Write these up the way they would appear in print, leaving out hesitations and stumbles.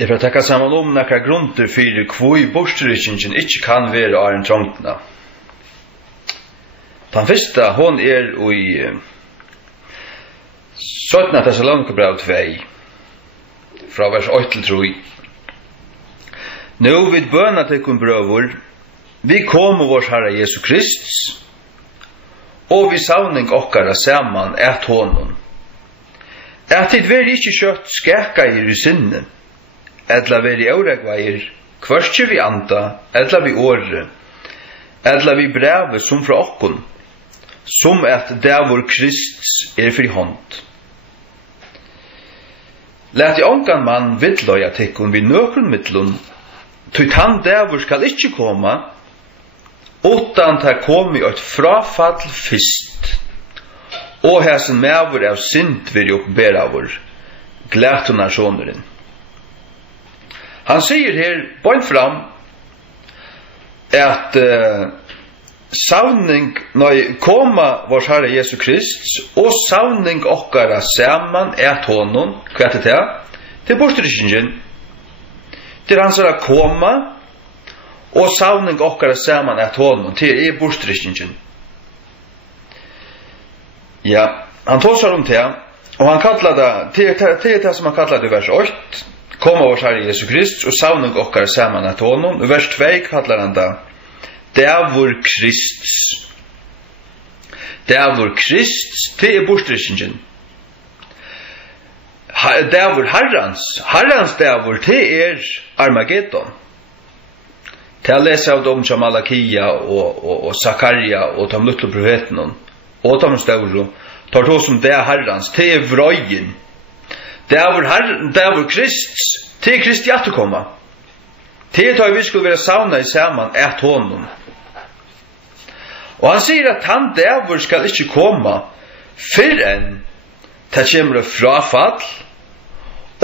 Det för att tacka samman om några grunder för kvoi borstrykningen inte kan vara en trångtna. Den första, hon i 17 Thessalonikerbrev 2, fra vers 8 til 3. Nu vid bøna til kun brøver, vi kommer vår Herre Jesu Kristus, og vi savning okkara saman et honom. At det veri ikke kjøtt skækkair i sinne, etla veri auregvair, kvørskje vi anda, etla vi åre, etla vi breve som fra okkon, som at dævor Kristus fri hånd. Læt i ongan mann vidløya tikkun vi nøkron mittlun, tøyt han dævor skal ikkje koma, utan ta komi et frafall fyrst, og hæsen mævur av synd veri oppberavur, glætunar soneren. Han sier her, bøyn fram, at savning, koma vår Herre Jesu Krist, og savning okkara saman honom, hva det? Til borstrykningen. Til hans koma, og savning okkara saman honom, til borstrykningen. Ja, han tåsar om det, og han kallar det, til det som han kallar det i vers 8, koma vår Herre Jesu Krist, og savning okkara saman honom, og vers 2 kallar han det, dævor Kristus. Dævor Kristus, det borstrykningen. Dævor Herrans dævor, det Armageddon. Til å lese av dem som Malakia og Zakaria og de lutle profetene, og de større, tar det som det Herrans, det vrøyen. Dævor Kristus, det Kristi atterkomma. Det tar vi skulle være savna i saman honom. Og han sier at han dævor skal ikke komme før enn det kommer frafall,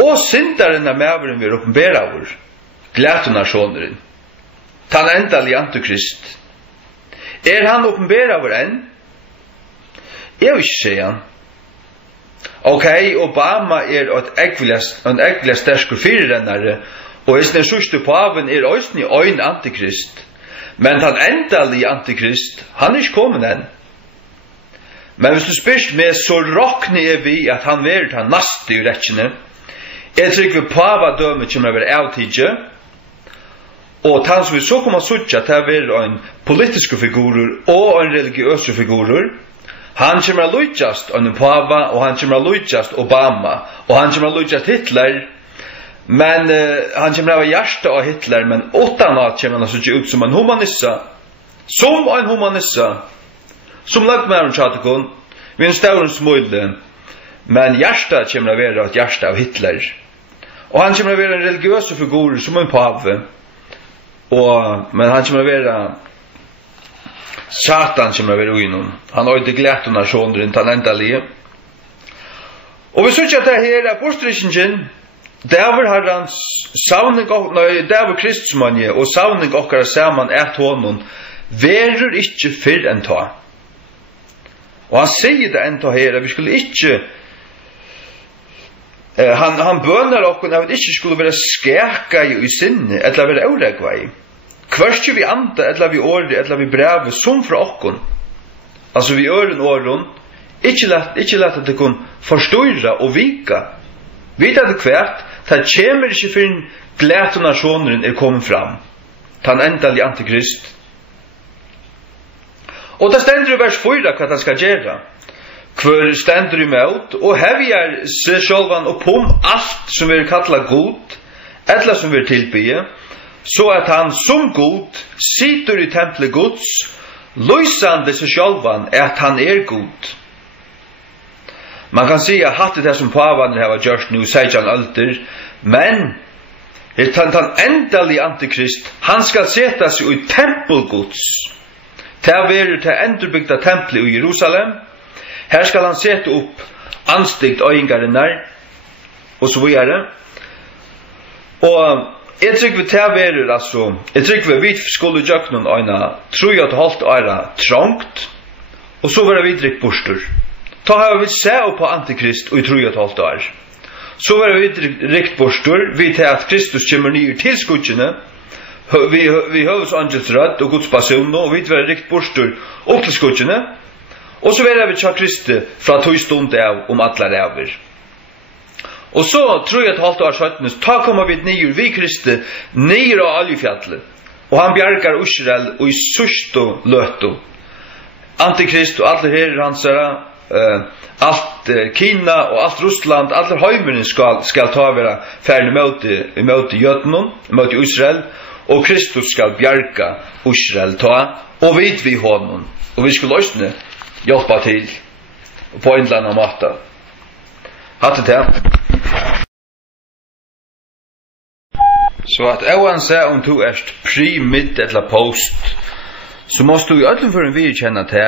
og syndaren av mæveren vil oppenbæra vår, glætunasjoneren, han endal i Antikrist. Han oppenbæra vår enn? Jeg vil ikke se han. Ok, Obama en ekkelig sterske fyrrennare, og hvis den sørste paven også i øyn Antikrist. Men han endal i Antikrist, han ikke kommet enn. Men hvis du spørst med, så råkner jeg vi at han vil ta nast i rettjene. Jeg tror vi pava døme kommer å være avtidje, og han som vi så kommer å sutja til å være en politiske figurer og en religiøse figurer, han kommer å lujtjast en pava, og han kommer å lujtjast Obama, og han kommer å lujtjast Hitler, men han kommer å ha hjärsta av Hitler, men utan at kommer han å se ut som en humanissa. Som lagt med en tjatekon, vi en stauren smøyde, men hjärsta kommer å være et hjärsta av Hitler. Og han kommer å være en religiøs figur som en pave, men han kommer å være Satan kommer å være uinom. Han har ikke glætt under sånne han endalige. Og vi synes at det her borstrykningen, dævor Herrans savning, dævor Kristusmanje, og savning okkara saman honom, verur ikkje fyrr enn ta. Og han sier det enn ta her, vi skulle ikkje, han bønar okkon, at vi ikkje skulle være skæka i sinne, eller være auregva i. Kvørskje vi anda, eller vi åre, eller vi breve, som fra okkon. Altså vi øren åren, ikkje lett at det kun forstøyra og vika. Vet at det kvært, det kommer ikke før glætunasjoneren kommet fram. Han endal i Antikrist. Og det stender i vers 4 hva det skal gjøre. Hvor stender imot, og hevjar seg sjølvan oppom alt som vil kalla god, eller som vil tilbye, så at han som god sitter i tempelet gods, løysande seg sjølvan at han god. Man kan si at hatt det som pavaner har gjort nu, sier han alltid, men han endal i Antikrist, han skal seta seg i tempelgods, til å være til endurbygda tempelet i Jerusalem. Her skal han sette opp anstikt øyngarinnar, og så videre. Og jeg tror vi til å være, altså, jeg tror vi skulle gjøre noen øyne, tror jeg at holdt øyne trångt, og så var det videre borster. Ta har vi se på Antikrist og i tror jeg at holdt øyne. så var vi rikt borstor, vi til at Kristus kommer nye til skudgene, vi høves angelsrød og Guds person, og vi var rikt borstor opp til skudgene, og så var vi tja Kristi fra tog stund av alle ræver. Og så tror jeg at halvt år 17, ta kommer vi nye vi Kristi, nye av Aljefjallet, og han bjergar Israel og i sørste løto. Antikrist og alle her hans allt Kina og allt Russland, alle heimene skal ta vera ferdig møte jødenen, møte Israel, og Kristus skal bjerga Israel ta, og vid vi honom, og vi skal løsne hjelpa til på en eller annen måte. Hatt det til. Så at oanse om du erst pre, mid eller post, så måste du i öllum för en vidkänna till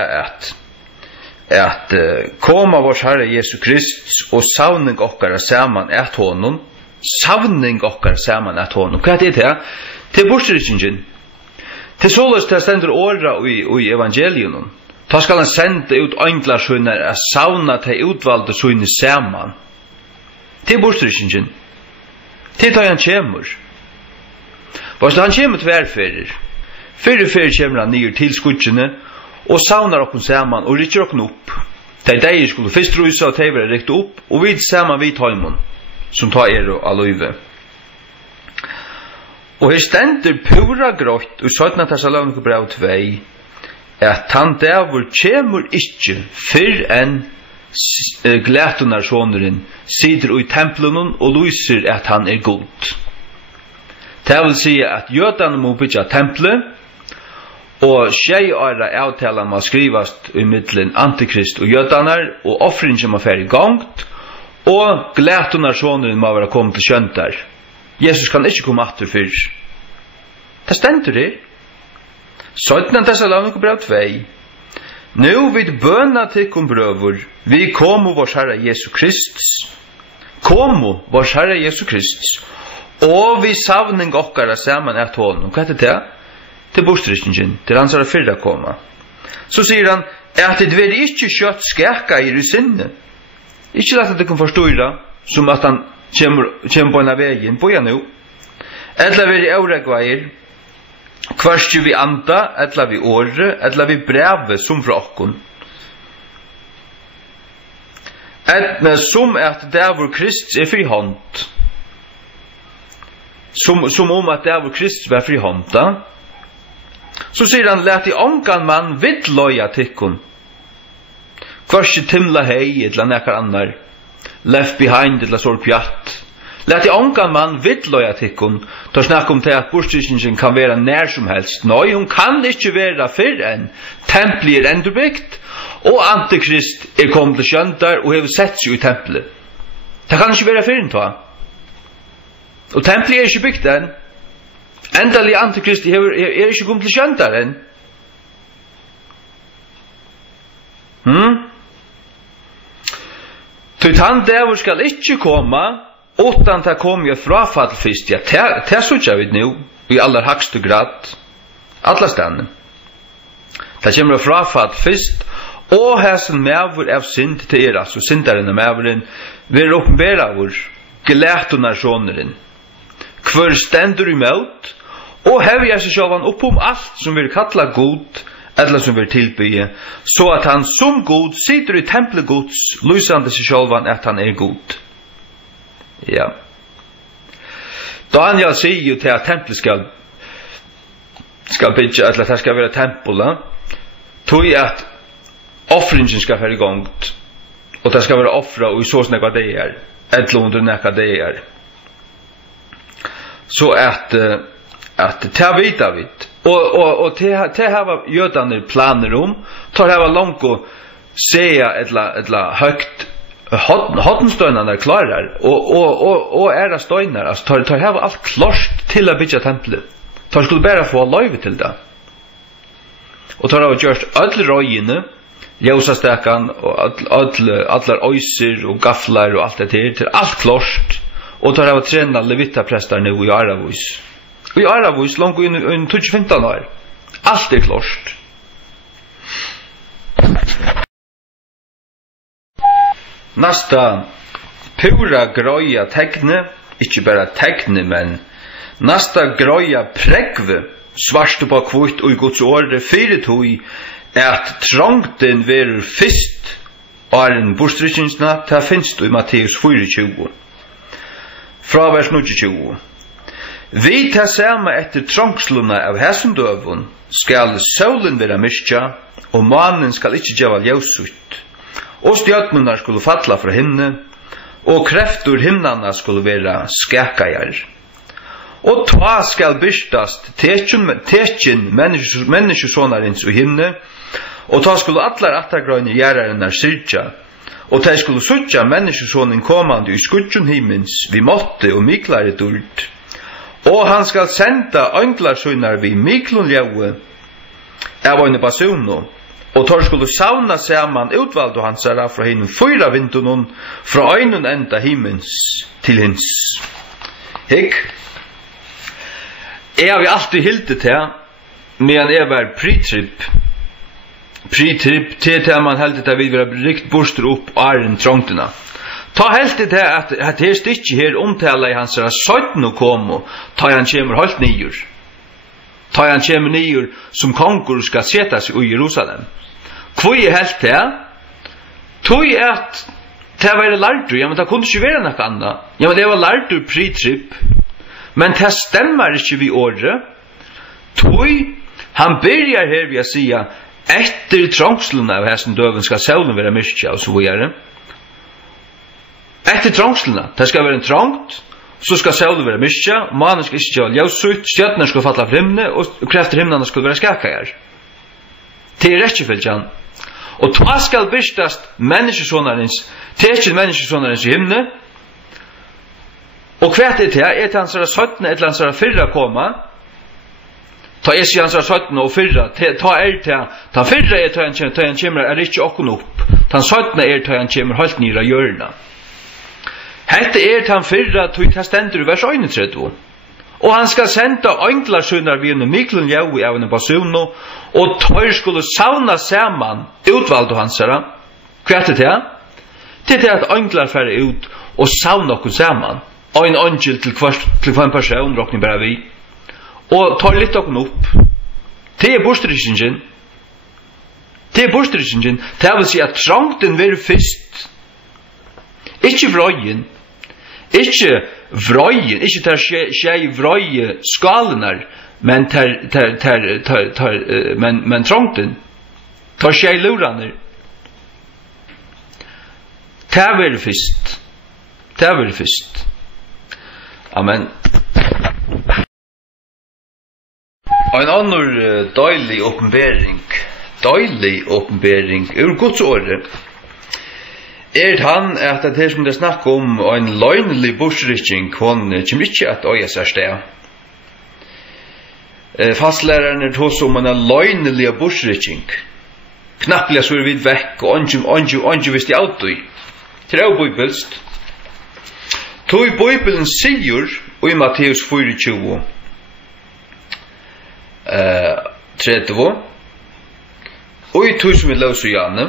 att komma vårs Herre Jesu Krist och savning okkara saman ett honom. Savning okkara saman ett honom. Vad är det? Till borstrykningen. Till således till ständer åra i evangelion. Ta skal han sända ut änglar sjönar att savna till utvalda sjönar saman. Till borstrykningen. Till tar han kämur. Vars han kämur tvärfärger. Fyrir kommer han nyer til skudgene, og savnar okken saman, og rykker okken opp. De skulle først rysa, og de var rikket opp, og vid saman vid taimon, som tar og aløyve. Og her stender pura grått, og 17. Thessaloniker brev 2, at han devur kjemur ikkje, fyrr enn glætunarsjoneren sider i templen og lyser at han god. Det vil si at jødene må bytja templet, og 6 åra avtalen må skrivast i middelen antikrist og jødanar, og offringen må være i gongt, og glætunarsjoneren må være kommet til kjøntar. Jesus kan ikke komme atter fyrr. Det stender det. 17. Thessaloniker brev 2. Nu vid bøna tikkum brøver, vi komo vårs Herre Jesu Kristus. Komo vårs Herre Jesu Kristus. Og vi savning okkara saman et honom. Hva er det? Til borstrykningen, til hans fyrra koma. Så sier han, at det vil ikke kjøtt skæka i sinne. Ikke lagt at det kan forståra, som at han kommer på en av veien, på ja nu. Etla vil i auregveier, kvarskje vi anda, etla vi åre, etla vi breve, som fra okkon. Etna som at det er vår Krist er fri hånd. Som om at det er vår Krist er fri hånd, da. Så sier han, let i ongan man vidløya tikkun. Kvarskje timla hei, etla nekkar annar. Left behind, etla sår pjatt. Let i ongan man vidløya tikkun. Da snakk om til at borstrykningen kan være nær som helst. Nei, hun kan ikke være fyrr enn templet er endurbyggt, og antikrist er kommet til kjøntar og har sett seg i templet. Det kan ikke være fyrr enn ta. Og templet er ikke byggt enn. Endelig antikrist er ikke kommet til kjøntar enn. Tøytan devur skal ikke komme utan ta kom ju frafall fyrst. Ja, det såg vi nu i aller högsta grad. Alla ställen. Det kommer frafall fyrst, og hæsen mævur av synd til så syndaren mævuren, vil oppenbera vår glætunarsjoneren. Hver stendur imot, og hevja seg sjálvan upp allt som vil kalla god, eller som vil tilbye, så at han som god sitter i tempelet gods, lysande seg sjálvan at han er god. Ja. Daniel sier jo til at tempelet skal bygge, eller at det skal være tempelet, tog at offringen skal være i gang, og det skal være offra, og i så snakka det er, eller under nekka det er. Så at det vita vidt, og til hava jødane planer om, tar hava langt å se etla høgt hottenstøynene er klarer, og æra støyner, altså tar hava alt klart til å bygge tempelet. Tar skulle bare få løyve til det. Og tar hava gjort alle røyene, ljósastekan, og alle øyser, og gaflar, og alt det til alt klart, og tar hava trena levittaprester nu i Aravus. Og i Aravus, langt inn 2015 år. Alt er klart. Nästa pura grøya tekne, ikke bare tekne, men nasta grøya pregve, svart på kvitt og i Guds åre, fyrir tog at trangten verur fyrst, og en bostrykingsna, ta finst i Matteus 24, fra vers 20. Vi ta sama etter trangsluna av hesum døvun, skal solen vera myrkja, og mannen skal ikkje djeva ljøsut, og stjøtnuna skulle falla fra himne, og kreftur himnarna skulle vera skakajar. Og ta skal byrstast tekin menneskesonarins og himne, og ta skulle atlar attargrøyne gjerrarinnar syrja, og ta skulle sutja menneskesonin komandi i skudjun himins, vi måtte og miklare dult, og han skal senda ønglarsunar vi miklun ljaue, av øyne basuno, og tar skulle sauna saman utvaldu hansara fra hinn fyra vindunon, fra øynun enda himins til hins. Hikk, jeg har alltid hildet til, medan jeg var pre-trip til man heldet til vi var rikt borster opp æren trongtena. Ta helt til at her stikki her omtala i hansara søytno komo, ta han kjemur halt nyur. Ta han kjemur nyur som kongur skal seta seg i Jerusalem. Kvoi er helt til? Tog at det var lardur, ja, men det kunne ikke være noe annet. Ja, men det var lardur pre-trip, men det stemmer ikke vi året. Tog, han byrjar her ved å sige, etter trangslene av hesten døven skal solen være myrkja, og så videre. Etter trangslene, det skal være en trangt, så skal solen være myrkja, mannen skal ikke gjøre ljøsut, stjøtene skal falla fra himne, og krefter himnene skal være skakajar. Det er rettjefylgjan. Og ta skal byrstast menneskesonarins, tekin menneskesonarins i himne, og hvert er til hans er 17, et eller hans er 4 koma, ta er hans er 17 og 4, ta er til, ta 4 er til han kommer, er ikke okken opp, ta 17 er til han kommer, halt nira hjørna. Hette er til han 4, tog ta stendur i vers 31, og han skal senda ønglarsunar vi under miklun jaui av en basuno, og tøyr skulle sauna saman utvaldu hansara. Hva er det? Det er at ønglar færre ut og sauna okkur saman. Ein angel til hver person, råkning bare vi. Og tar litt okkur opp. Det er bostrykkingen. Det er bostrykkingen. Det vil si at trangten vil fyrst. Ikke vrøyen. Ikke vrøyen. Ikke tar skjei vrøye skalenar. Men men trangten tar skjei luraner. Det vil fyrst. Det vil fyrst. Amen. En annan døylig åpenbering ur Guds åre er han at det her som det snakker om en løgnlig borsrykking hon kommer ikke at øye seg sted. Fastlæreren tås om en løgnlig borsrykking. Knapplega så vi vekk og ongi visst i autoi. Til av bibelst. Tog Bibelen sier i Matteus 24 30 og i tog som vi løser Janne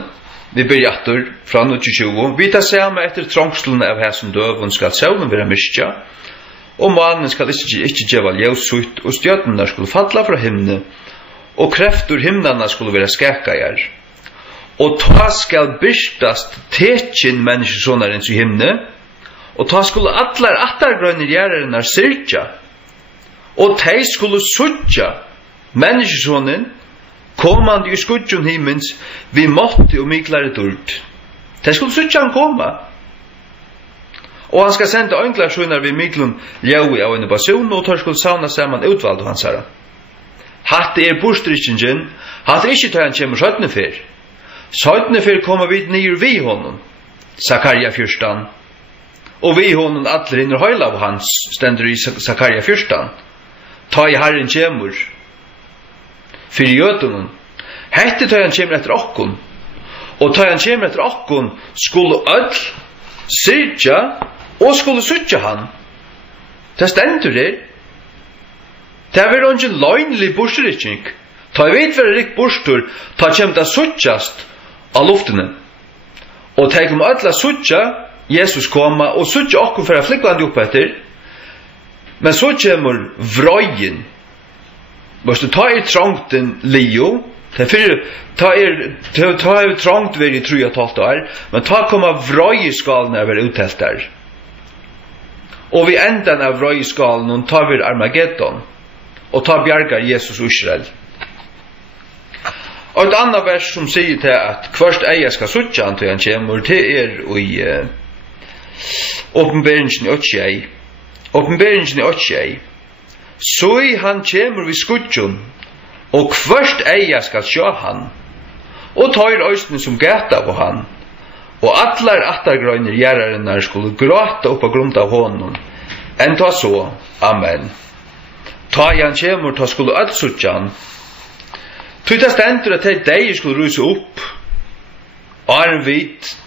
vi berjatter fra 20 vi tar sammen etter trangslene av hessen døven skal solen være myrkja og mannen skal ikke djeva ljøsut og stjøtene skulle falla fra himne og kreftur himnarna skulle være skakajar og ta skal byrstast tekin menneskesonarins i himne og ta skulle atlar attargrønner gjerrarinnar syrja og tei skulle sutja menneskesonen komandi i skudjun himins vi måtte og miklare dult. Tei skulle sutja han koma. Og han skal senda ønglarsunar vi miklun ljaui av en basun og tar skulle sauna saman utvaldu hansara. Hatt er bostrykkingen, hatt er ikkje tar han kjemur 17 fyr. 17 fyr koma vi nir vi honom. Sakarja 14. Og vi honom atler inner høyla av hans stendur i Sakarja 14. Ta i Herren kjemur. Fyrir jötunum. Hette ta han kjemur etter okkun. Og ta han kjemur etter okkun skulle öll syrja og skulle sutja han. Det stendur der. Det er vel ikke løgnlig borsrykking. Ta jeg vet hva rik borstur, ta kjem det sutjast av luftene. Og ta kom öll a sutja Jesus komma och så inte också för att flickvand upp efter. Men så kommer vrøyen. Måste ta trångten Leo. Därför ta trångt vid i 3,5 år. Men ta komma vrøyeskalen när vi uthelt där. Och vi ändan av vrøyeskalen tar vi Armageddon. Och tar bjargar Jesus Israel. Och ett annat vers som säger till att kvörst eia ska suttja han till han kommer till i Åpenberingen i 8. Åpenberingen i 8. Så i han kommer vid skutjon och kvörst eia ska sjå han och tar östen som gata på han och allar attargröner gäraren skulle gråta upp på grund av honom. En ta så, amen. Ta han kommer ta skulle allt suttja han. Tøyta stendur at dei skulle rusa upp. Arn vit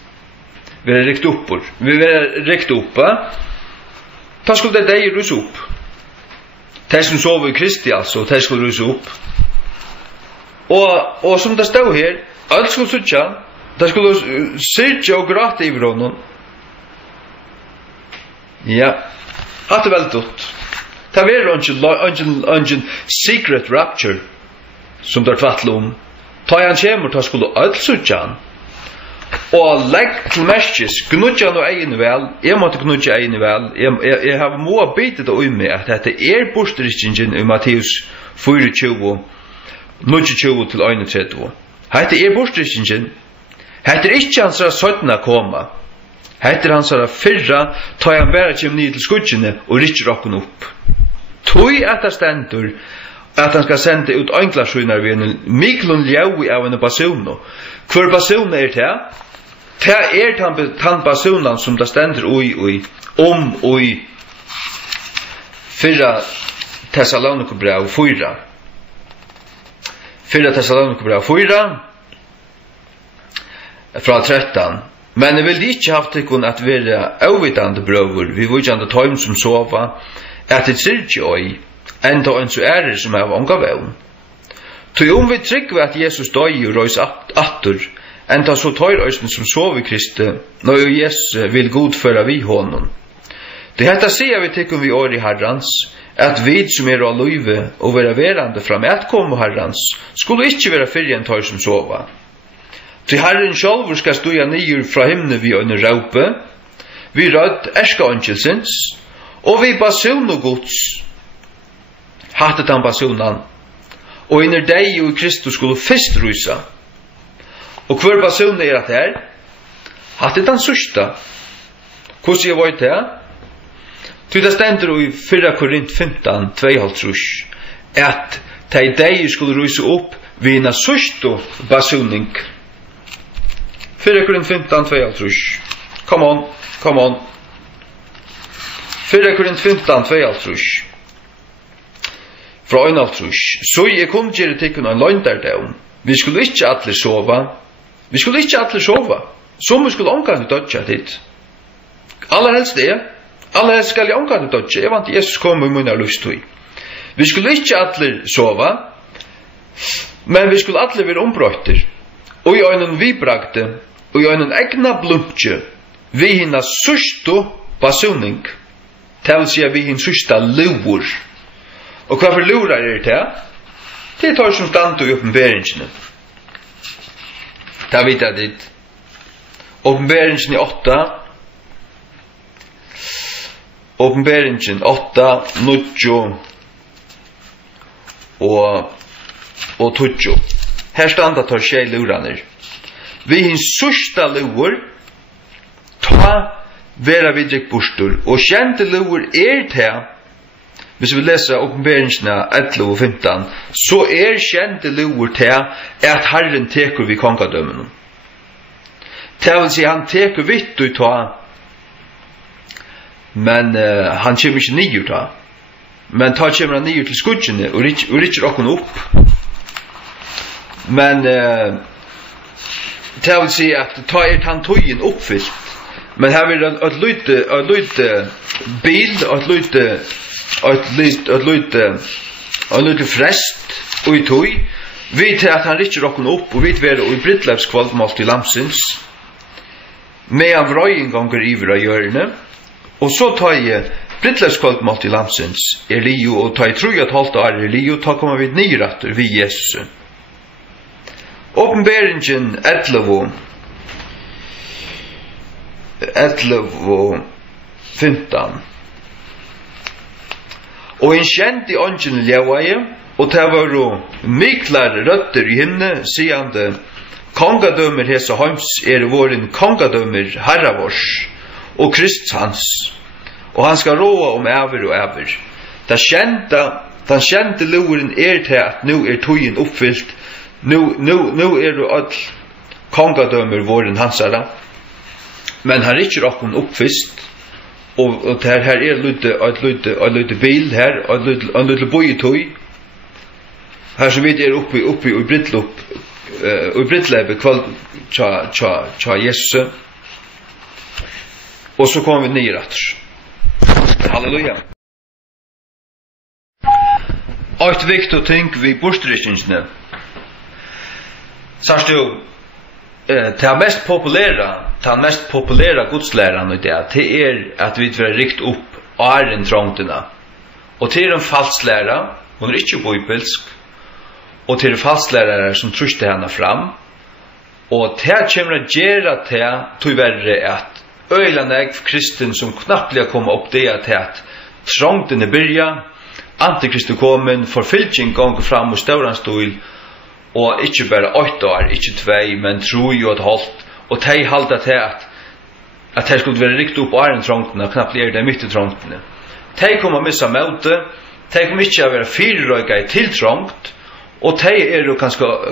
vera rikt uppur. Vi vera rikt uppa. Ta skulle dei rusa upp. Tei som sov i Kristi altså, tei skulle rusa upp. Og som det stod her, alt skulle suttja, ta skulle syrtja og gråta i honom. Ja, hatt vel dutt. Ta vera ungen secret rapture. Som der tvattl ta han kjemur, ta skulle öll suttja han. Og legg til merkes, gnudja no egin vel, jeg måtte gnudja egin vel, jeg har må bitet og med at dette bostrykkingen i Matteus 24, 29 til 31. Dette bostrykkingen, dette ikkje hans søttna koma, dette hans fyrra, ta han bæra kjem ned til skudgjene og rykker okken opp. Tøy at det stendur, at han skal sende ut øynklarsøyner ved en miklun ljau av en basun. Hvor basun til? Det tan basunan som det stender i 4 Thessalonikerbrev 4. 4 Thessalonikerbrev 4 fra 13. Men jeg vil ikke haft ikkun at være avvitande brøver, vi vujande tøym som sova, at det syrkje oi, enda en så som av unga vevn. Tøy vi tryggve at Jesus døy og røys attur, enda så tøyr øysen som sov i Kristi, når jo Jesus vil godføre vi honom. Det hetta sier vi tykker vi år i Herrans, at vi som av løyve og være verande fram at komme Herrans, skulle ikkje være fyrre enn tøyr som sova. Til Herren sjálfur skal stuja nyer fra himne vi øyne raupe, vi rødd erska ønskelsins, og vi basun og gods, hattet han basunan, og inner deg og Kristus skulle fyrst rysa. Og hver basun at her? Hattet han sørsta. Hvordan jeg var det? Til det stender i 4 Korint 15, 2,5, at deg skulle rysa opp ved en sørsta basuning. 4 Korint 15, 2,5. Come on. 4 Korint 15, 2,5. Fra 1,5. Så jeg kunne gjøre tikkun en løgndardevn. Vi skulle ikke alle sova. Som vi skulle omgående dødja dit. Allerhelst det. Allerhelst skal jeg omgående dødja. Jeg vant Jesus kom i munna lustøy. Vi skulle ikke alle sova. Men vi skulle alle være ombrøyter. Og i øynen vi bragte, og i øynen egna blumpje, vi hinna sørsto basuning. Det vil si at vi hinna sørsta luur. Og hva for lurar det? Det tar som stand i åpenberingen. Da vet jeg dit. Åpenberingen i 8. Åpenberingen 8, 9 og 20. Her standa tar tjei luraner. Vi hin sørsta luur, ta vera vidrik bostur, og kjente luur til, hvis vi leser åpenberingen 11 og 15, så kjente luur til at Herren teker vi kongadømmen. Det vil si han teker vitt ut ta, men han kommer ikke nyer ta. Men ta kommer han nyer til skudgjene, og rikker okken opp. Men det vil si at ta han tøyen oppfylt. Men her vil et lite bil, et lite frest og i tøy. Vi til at han rikker okken opp, og vi til å være i brittlevskvald målt i lamsins. medan vrøyen gonger iver av hjørne, og så tar jeg brittleskvöldmålt i landsens Elio, og tar jeg tro at halvt år Elio, tar kommer vi nyratter vi Jesus. Åpenberingen 11 og 15. Og en kjent i ånden ljevaie, og det var jo miklar røtter i himne, siande, kongadømmer hese heims våren kongadømmer herra vårs, og Krist hans, og han skal råa om æver og æver. Den kjente loren til at nu tøyen oppfyllt, nu det all kongadømmer våren hansara, men han ikke okkon oppfyst, og det her lydde bil her, og lydde bojetøy, her som vi oppe i Brittlebe kvall tja Jesus, og så kommer vi nyratter. Halleluja. Ett viktigt ting vi bortrykkningsne. Sørst du, det mest populæra godslæran i det at vi vil rikt opp åren trångtena. Og til en falsklæra, hun ikke bibelsk, og til falsklærare som truste henne fram, og til kommer å gjøre til verre at øylandeg kristen som knappt blir kommet opp det at trångtene byrja, antikristu komen, forfylking gonger fram og stauran stol, og ikke bare 8 år, ikke 2, men 3 og et halvt, og de halda til at de skulle være rikt opp åren trångtene, knappt blir det midt i trångtene. De kommer å missa møte, de kommer ikke å være fyrrøyga i tiltrångt, og de jo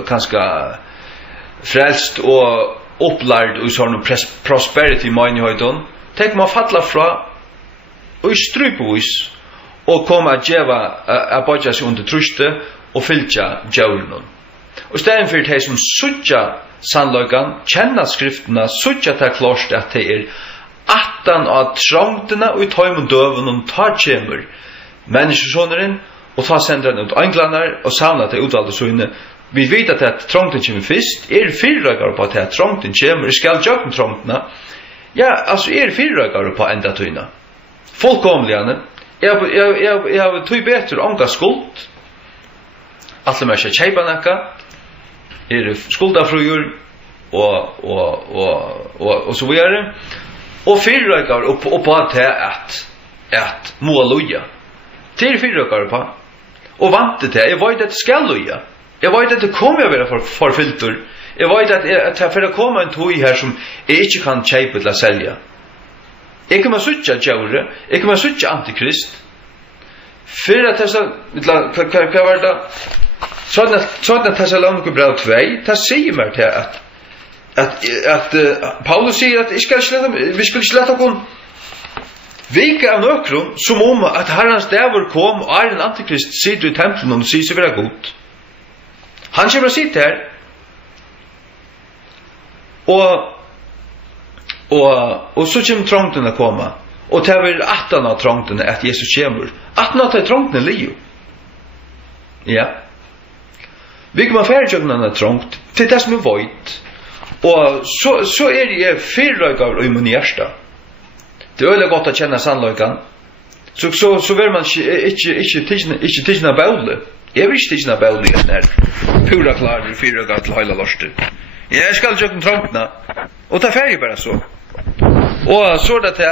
kanskje frelst og opplærd i sånn prosperity menigheton. De kommer å falla fra og strypevis og kommer å gjeva a bodja seg under truste og fylgja djaulen. Og i stedet for de som suttja sannløygan, kjenna skriftene, suttja til klart at de attan av trångtene og i tøymon døven og tar kjemur menneskesåneren og ta sender han ut englander og savna til utvalgte søgne. Vi vet at trångten kommer først. Fyrrøygare på at trångten kommer. Skal jøkken trångtene? Ja, altså fyrrøygare på enda tøyna. Fullkomligane. Jeg har tøy bedre ånga skuld. Alle mer skal kjeipa nekka. Skuldafrugur og så videre. Og fyrrøygare på at må loja. Det fyrrøygare på. Og vant det til. Jeg vet at det skal loja. Jeg vet at det kommer å være forfilter. Jeg vet at det for å komme en tog her som jeg ikke kan kjeipe til å selge. Jeg kommer å suttje djaure. Jeg kommer å suttje antikrist. For at hva var det? Sånn at Thessaloniker brev 2, det sier meg til at Paulus sier at vi skulle slette okkur vike av nøkron som om at Herrens dæver kom og en antikrist sitter i tempelen og sier seg være god. Han kommer å sitte her og så kommer trångtene komme og det er 18 av trångtene at Jesus kommer. 18 av trångtene liv. Ja. Vi kommer færre tjøkken trångt til det som void. Og så det fyrrøygav i min hjärsta. Det er veldig godt å kjenne sannløygan. Så vil man ikke tidsna bævle. Jeg vil ikke tidsna bævle i sånn her. Pura klarer, fyrrøygav til høyla lorste. Jeg skal tjøkken trångtene. Og det er ferdig bare så. Og så det til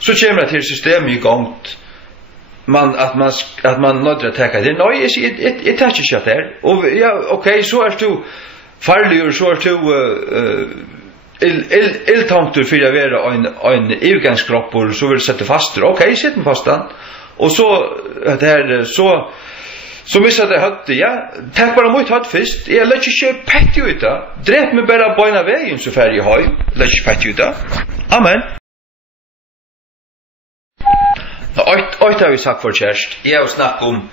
så kommer det til systemet i gang at man nødder å teka det. Nei, jeg tar ikke det her. Og ja, ok, så du farlig, og så du ildtanktur for å være en evgangskropp, og så vil du sette faster. Ok, sett den fastan. Og så, så misser det høtte, ja, takk bare mot høtt først. Jeg lett ikke petti ut da. Drep meg bare bøyna veien, så ferdig høy. Lett ikke petti ut da. Amen. Oit har vi sagt for kjærst. Jeg har snakket om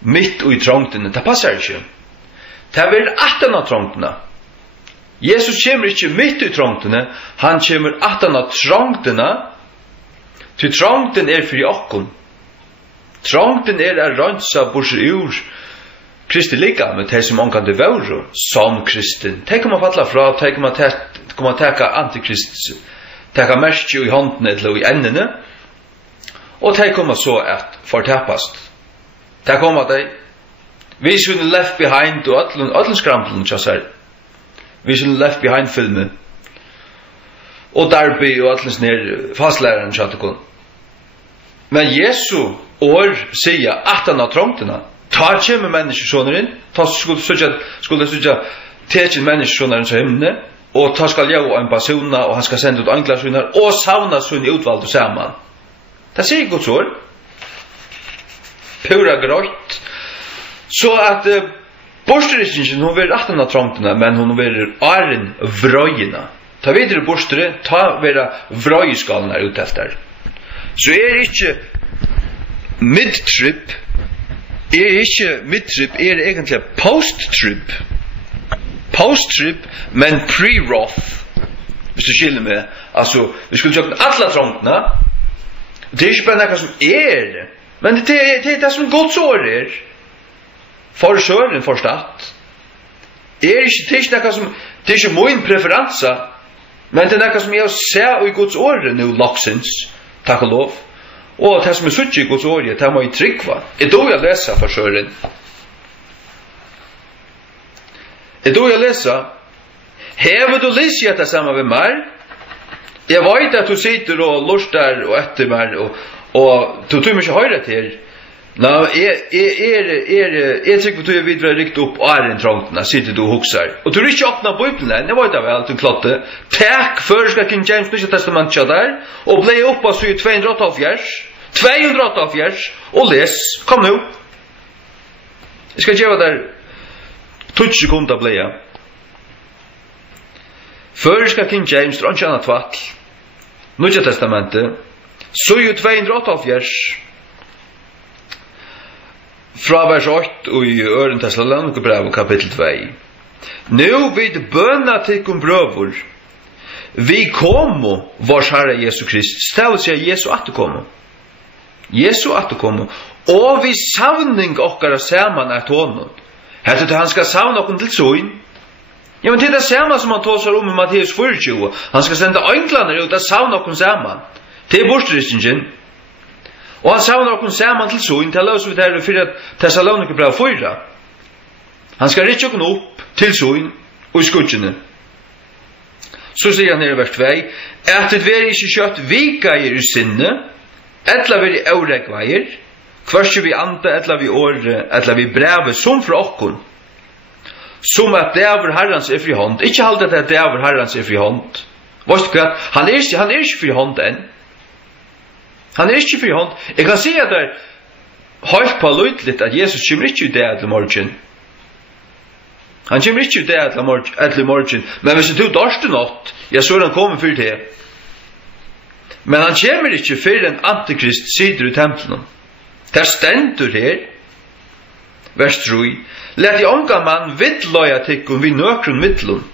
mitt og i trångtene. Det passer ikke. Det er vel 18 av trångtene. Jesus kommer ikke midt i trångtene. Han kommer 18 av trångtene. Til trångten for okkon. Trångten ransa borser ur Kristi liga med de som omkant det vore som kristen. De kan man falla fra, de kan man kommer ta antikrist, ta märke i handen eller i ändene, och det kommer så att förtappast. Det kommer det. Vi should left behind och allen skramlen just här. Vi should left behind filmen. Och Darby och allen ner fastläraren chatten. Men Jesu år säger att han har trångterna. Ta kommer människor in. Ta skulle söka till människor så himne och ta skall jag en person och han ska sända ut anglar synar och sauna sin utvalda samman. Det säger Guds ord. Pura grått. Så att borstrykningen hon vill att han har trångterna men hon vill åren vröjena. Ta vidare borstre, ta vera vröjskalnar ut efter. Så inte mid-trip, egentlig post-trip. Post-trip, men pre-wrath. Hvis du skiljer med. Altså, vi skulle kjøpe alla trångtna. Det ikke bare noe som men det det som Guds år For søren forstått. Det ikke noe som, det ikke min preferansa, men det noe som jeg ser i Guds år nu laksens. Takk og lov. Og det som sutt i Guds år, det må jeg tryggva. Då jeg leser for søren. Då jeg leser, hever du lyst det samme ved meg? Jeg vet at du sitter og lustar og etter meg, og du tror meg ikke høyre til. Nå, jeg trykker at du er videre rikt opp åren trångtene, sitter du og huksar. Og du er ikke åpnet Bibelen, jeg vet vel, du klotte. Takk, før skal King James Nye Testamentet der, og ble oppe av 288, og les. Kom nu. Jeg skal gjøre der 20 sekunder ble jeg. Før skal King James, det er ikke annet fatt. Nye Testamentet, 288, fra vers 8 og i Øren Thessalonike brev kapittel 2. Nu vid bønna tikkum brøvur, vi komo vars Herre Jesu Krist, stavet seg Jesu attekomo. Jesu attekomo, og vi savning okkara saman at honom. Hette til han skal savne okken til søyn. Ja, men det saman som han tåsar om i Matteus 24. Han skal sende øynklaner ut og savne okken saman. Til borstrystingen. Og han savner okken saman til søyn, til løs vi der for at Thessalonike brev 4. Han skal rikke okken opp til søyn og i skutsjene. Så sier han her i vers 2, at det var ikke kjøtt vikaier i sinne, etla vi aurekveier, kvarske vi ante, etla vi åre, etla vi brevet som fra okken, som at dæver herrans fri hånd, ikke halde at dæver herrans fri hånd. Vet du hva? Han ikke fri hånd enn. Han ikke fri hånd. Jeg kan si at det høyt på løytligt at Jesus kommer ikke ut det til morgen. Han kommer ikke ut det til morgen. Men hvis du dørste nått, så han kommer for det. Men han kommer ikke før en antikrist sider i tempelen. Der stendur her, vers 3, let i unga mann vidløya tikkum vi nøkrun mittlun.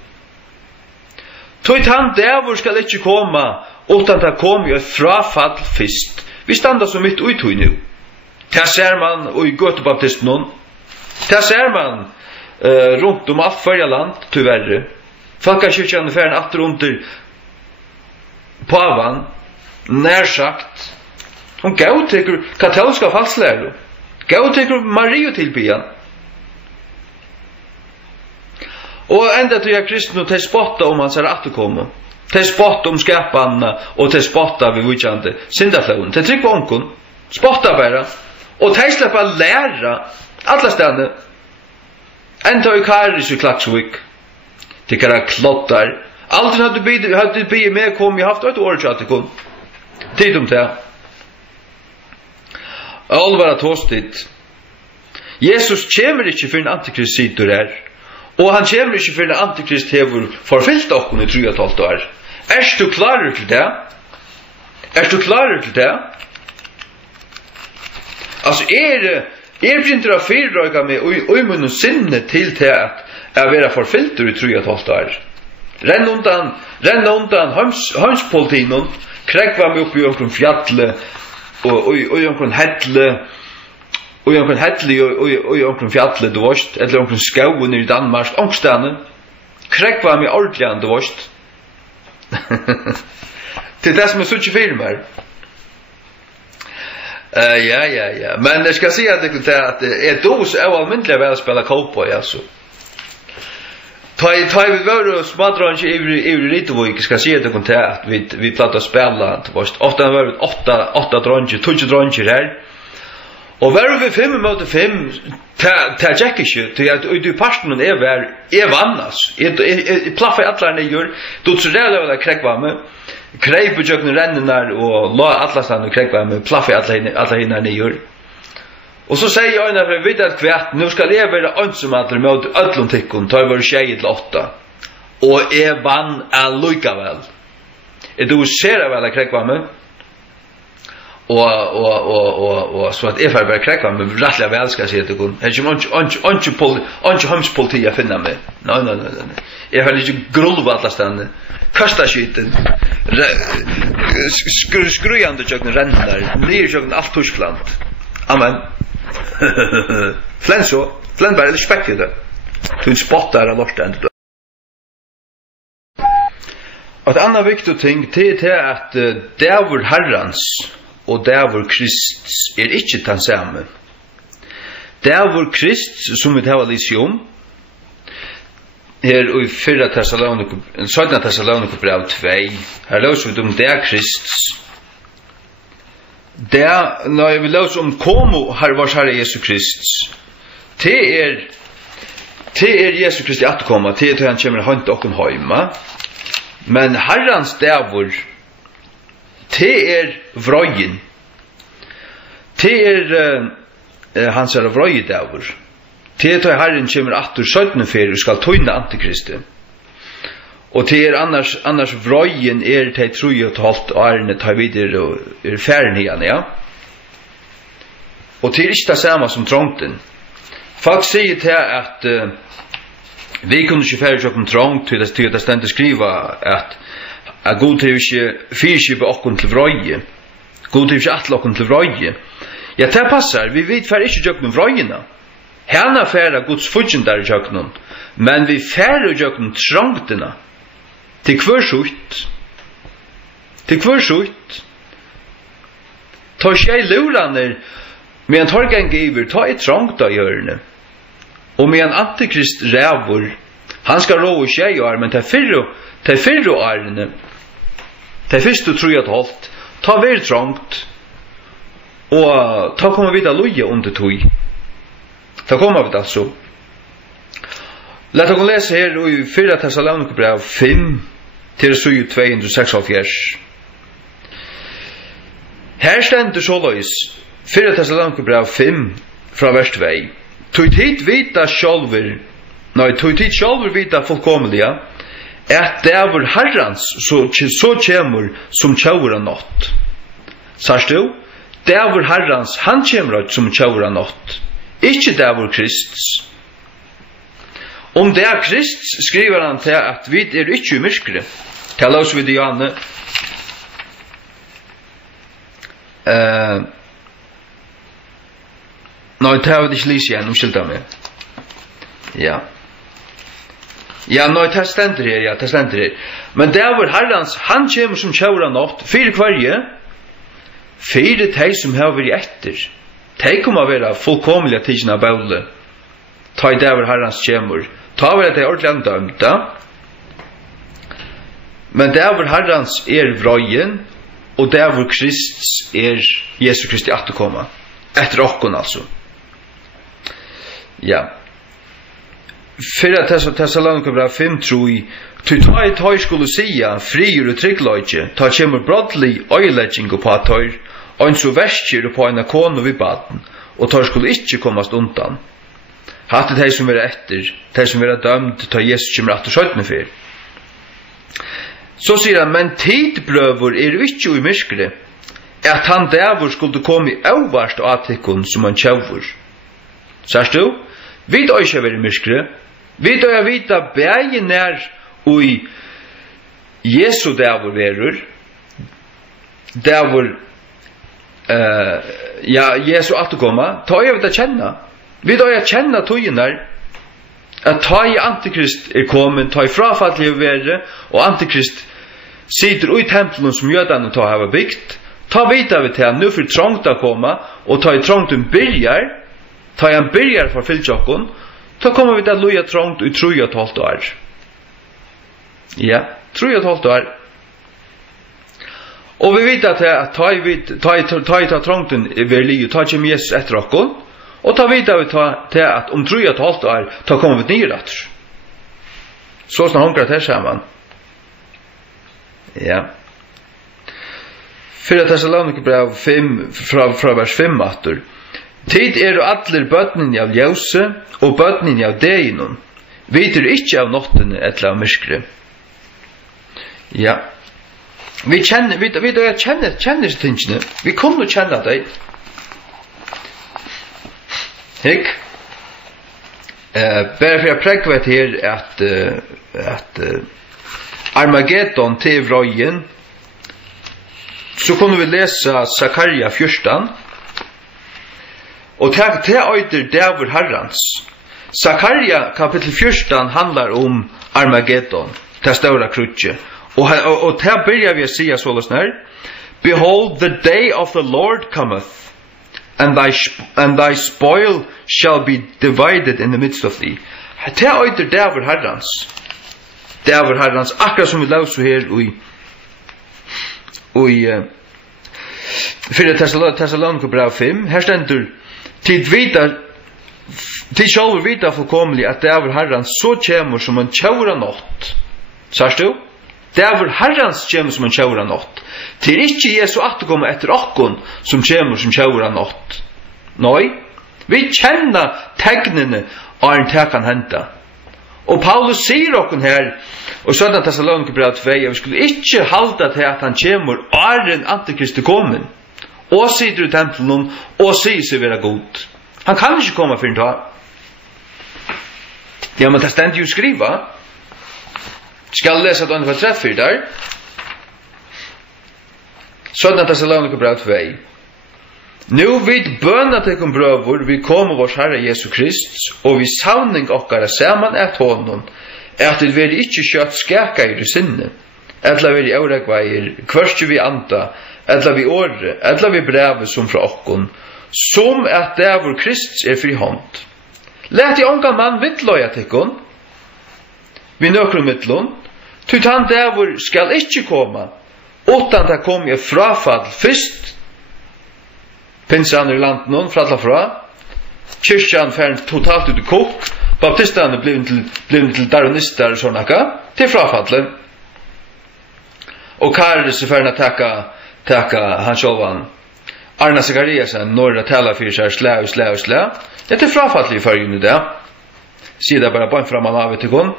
Tøyt han dævur skal ikke koma, utan ta kom i et frafall fyrst. Vi standa så mitt ut ui nu. Ta ser man ui Götebaptisten. Ta ser man rundt om alt Fyrjaland, tyverre. Folkekyrkjan færen atter under pavan, nærsagt. Hon gav tekur katolska falslæru. Gav tekur Mario tilbyan. Og enda til jeg kristne til spotta om hans atterkomme. Til spotta om skapanna og til spotta vi vujkjande syndaflaun. Til trygg på onkun. Spotta bara. Og til slippa læra alla stedene. Enda i Karis i Klaksvik. Til kara klottar. Aldri hadde bygget med kom i haft et år til at det kom. Tid om det. Alvara tåstid. Jesus kommer ikke for en antikrist sitter her. Og han kommer ikke for en antikrist hever forfyllt okken i 3,5 år. Du klarer til det? Du klarer til det? Altså, begynner å fyrrøyga med og munnen sinne til til at være forfyllt i 3,5 år. Renn undan hømspolitinen, krekva meg opp i omkring fjallet, og i omkring hedle, og i omkring hedle, og i omkring fjallet, du varst, eller omkring skauen i Danmark, ångstane, krekva meg ordentlig, du varst, Till det som är så 24 mer. Ja. Men jag ska säga att det är då så allmäntliga väl spela cowboy alltså. Ta vi var smadrange i Ritovik ska se det kontakt vi platta spela det var ofta var 8 drange 12 drange här. Och var vi 5 mot 5 ta jackishu till att du passionen är vannas. Det plaffa alla ni gör. Du så där level kräkvärme. Kräv på jökna rännar och la alla stan och kräkvärme plaffa alla hinna ni gör. Och så säger jag när vi vet att kvärt nu ska leva ansumatler mot Atlantikon tar var 6-8. Och är vann allika väl. Är du ser väl kräkvärme? Och så att ifall bara kräkva med rättliga väl ska se det går. Jag inte homspolitik jag finna mig. Nej. Jag har lite grulva alla ställen. Kasta skiten. Skrujande jökna rännar. Ner jökna allt Tyskland. Amen. Flen bara respekt det. Du spottar av lorten. Och ett annat viktigt ting är att djävul Herrans og djävul Krist ikke den samme. Djävul Krist, som vi tar lyst om, her i 17. Thessaloniker brev 2, her løser vi om det Krist. Når vi løser om komo her vars Herre Jesus Krist, det er Jesus Krist i at komme, til han kommer hånd til åkken høyma, men Herrens djävul, det vrøyen. Det hans vrøyedavur. Det Herren kommer atter 17 fyrir og skal tøyne antikristi. Og det annars vrøyen det 3,5 årene tar videre og ferden igjen, ja. Og det ikke det samme som trångten. Folk sier til at vi kunne ikke ferdig sjokken trångt til at det stendt skriva at God til ikke fyrkjøpe okken til vrøye. God til ikke atle okken til vrøye. Ja, det passar. Vi vet fer ikke jøkken vrøyene. Herne fer Guds fudgjendar i jøkken. Men vi fer jøkken trångtene. Til hver sutt. Ta skjei luraner med en torgang giver, ta et trångt av hjørne. Og med en antikrist rævor, han skal råve skjei år, men til fyrre årene, til første tror jeg holdt, ta vær trångt, og ta kommer vi da loje under tog. Ta kommer vi da så. Låt oss lese her i 4. Thessaloniker brev 5 til 276. Her stender såleis 4. Thessaloniker brev 5 fra vers 2. Tog tid vita sjálfur vita fullkomliga at djävul Herrans så kjemur som tjaura natt. Sars du? Djävul Herrans han kjemur som tjaura natt. Ikke djävul Krists. Om det Krist skriver han til at vi ikke i myrkre. Til oss vid Johanne. Nei, det har vi ikke lyst igjen, omskylda meg. Ja. Ja, nei, det stender her, Men det var Herrens, han kommer som kjører natt, 4 kvarje, 4 teg som har vært etter. Teg kommer å være fullkomlige tidsene av bøle. Ta i det var Herrens kommer. Ta var det ordentlig dømta. Men det var Herrens vrøyen, og det var Krist Jesu Kristi atterkomma. Etter okkon altså. Ja. 4. Thessaloniker brev 5 tror jeg, ta skulle sia, frier og tryggleidje, ta kjemur brodlig øyelegging på at tøyr, og så verskjer på en kone vid baden, og tøyr skulle ikke kommast undan. Hatt det som er etter, de som er dømt, ta Jesus kjemur atter 17 fyr. Så sier han, men tidbrøver ikke i myrkre, at han dævor skulle komme i øverst av atikken som han kjøver. Sørst du? Vi da ikke være i myrkre, vi da jeg vita bæge nær og i Jesu dævor verur, dævor Jesu atterkomma, ta jeg vet kjenna. Vi da jeg kjenna togjenar, at ta i antikrist kommet, ta i frafallige verre, og antikrist sitter i templen som jødene tar har byggt, ta vita vi til at nu for trångt å komme, og ta i trångt byrjar, ta i en byrjar for fylltjokken, ta kommer vi til at loja trångt i 3,5 år. Ja, 3,5 år. Og vi vet at ta i trångten ved livet, ta ikke Jesus etter okken, og ta vita vi til at om 3,5 år, ta kommer vi til nye retter. Så snart håndkret her sammen. Ja. 4 Thessalonikerbrev 5 fra vers 5 atter. Tid jo atler bøtnen av ljøse og bøtnen av deginen. Vider ikke av nottene eller av myrskre. Ja. Vi kjenner tingene. Vi kunne kjenne det. Hikk. Bare for jeg prekvet her at Armageddon til vrøyen, så kunne vi lese Zakaria 14, og til øyder dæver herrens. Zakaria kapittel 14 handler om Armageddon, til større krutje. Og til begynner vi å si sånn her, Behold, the day of the Lord cometh, and thy spoil shall be divided in the midst of thee. Til øyder dæver herrens. Dæver herrens, akkurat som vi lauser her i 4 Thessalonikerbrev 5, her stendur, Tid sjálfur vita fullkomlig at dæver herrans så kjemur som en tjaura nått. Sars du? Dæver herrans kjemur som en tjaura nått. Til ikkje Jesu at komme etter okkon som kjemur som tjaura nått. Nei, vi kjenner tegnene av en tekan henta. Og Paulus sier okkon her, og 17 Thessalonikerbrev 2, vi skulle ikkje halda til at han kjemur åren antikristi komen, og sitter i tempelen, og sier seg være god. Han kan ikke komme for en dag. Ja, men det stendt jo skriva. Skal lese at han var treffer der. 17 Thessalonikerbrev 2. Nu vid bøna tekum brøvur, vi kommer vårs Herre Jesu Krist, og vi savning okkara saman et hånden, at det veri ikkje kjøtt skækar i sinne, etla veri auregveier, kvørstje vi anda, etla vi åre, etla vi brevet som fra okkon, som at dævur Krist fri hånd. Læt i ongan mann vittløya tikkun, vi nøkru mittlun, tut han dævur skal ikkje koma, utan det kom i frafall fyrst, pinsan i landen fralla fra, kyrkjan fern totalt ut i kok, baptistane blev til darwinister og sånnaka, til frafallet. Og Karis fern taka han sjåvan, Arna Zachariasen, når tala fyrir seg slæ. Det frafallet i fyrjun i det. Sier det bare bønn framan av etter kun.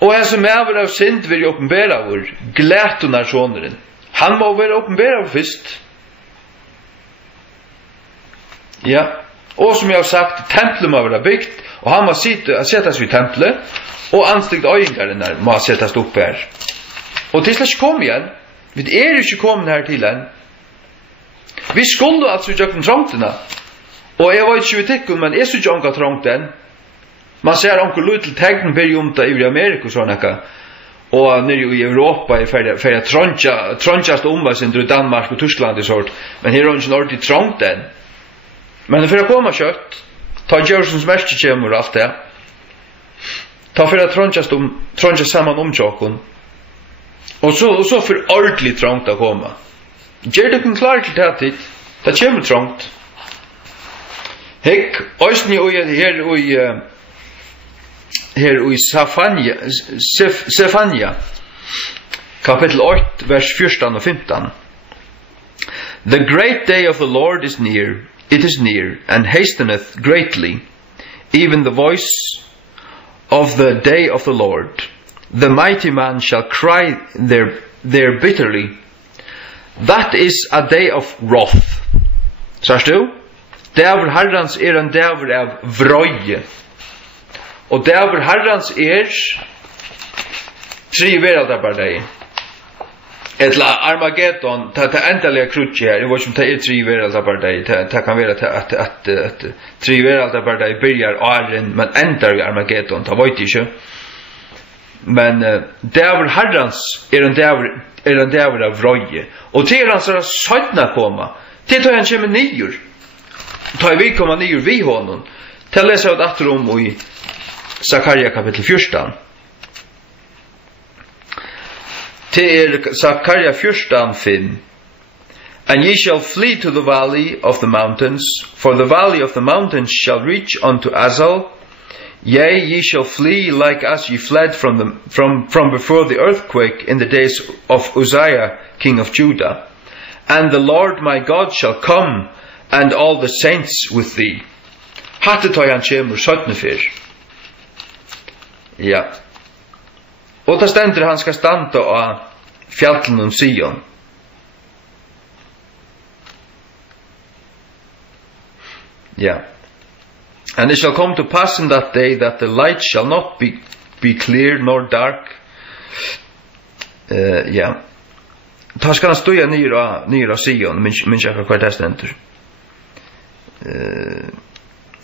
Og en som er av synd vil åpenbæra vår glætunar sjåneren. Han må være åpenbæra vår fyrst. Ja. Og som jeg har sagt, tempelet må være byggt, og han må settes i tempelet, og anstikt øyngarene må settes opp her. Og til slett kom igjen. Vi jo ikke kommet her til en. Vi skulle altså gjøre trångtene. Og jeg var ikke utikken, men jeg synes ikke ånka trångten. Man ser ånka lyd til tegnen periumta i Amerika og sånn ekka. Og nere i Europa for jeg trångtjast omveisin i Danmark og Tyskland i sort. Men her er ikke ordentlig trångten. Men for å komme kjøtt, ta Jersons merke kjemur og alt det. Ta for å trångtjast saman tjokken. Og så for ordentlig trångt å komme. Gjør dere klar til det tid. Det kommer trångt. Hekk, òsni her i Sefania, kapittel 8, vers 14 og 15. The great day of the Lord is near, it is near, and hasteneth greatly, even the voice of the day of the Lord. The mighty man shall cry there bitterly. That is a day of wrath. Sars du? Dæver herrans en dæver av vrøye. Og dæver herrans tre veraldarbardei. Etla Armageddon, ta endalega krutje her, jeg vet ikke om det tre veraldarbardei, det kan være at tre veraldarbardei byrjar åren, men endar i Armageddon, det vet ikke. Men däver Herrans en däver av vrøye. Og til han så sødna komma. Til tar han kommer nyer. Tar vi komma nyer vi honom. Til å lese ut atter i Zakaria kapitel 14. Til Zakaria 14:5. And ye shall flee to the valley of the mountains, for the valley of the mountains shall reach unto Azal. Yea, ye shall flee like as ye fled from before the earthquake in the days of Uzziah, king of Judah. And the Lord my God shall come, and all the saints with thee. Hatte tøy han kjemur 17 fyr. Ja. Og da stendur han skal standa av fjallene om Sion. Yeah. And it shall come to pass in that day that the light shall not be clear nor dark. Yeah. Ta skal han støya nyr av Sion, minns jeg hva det stendur.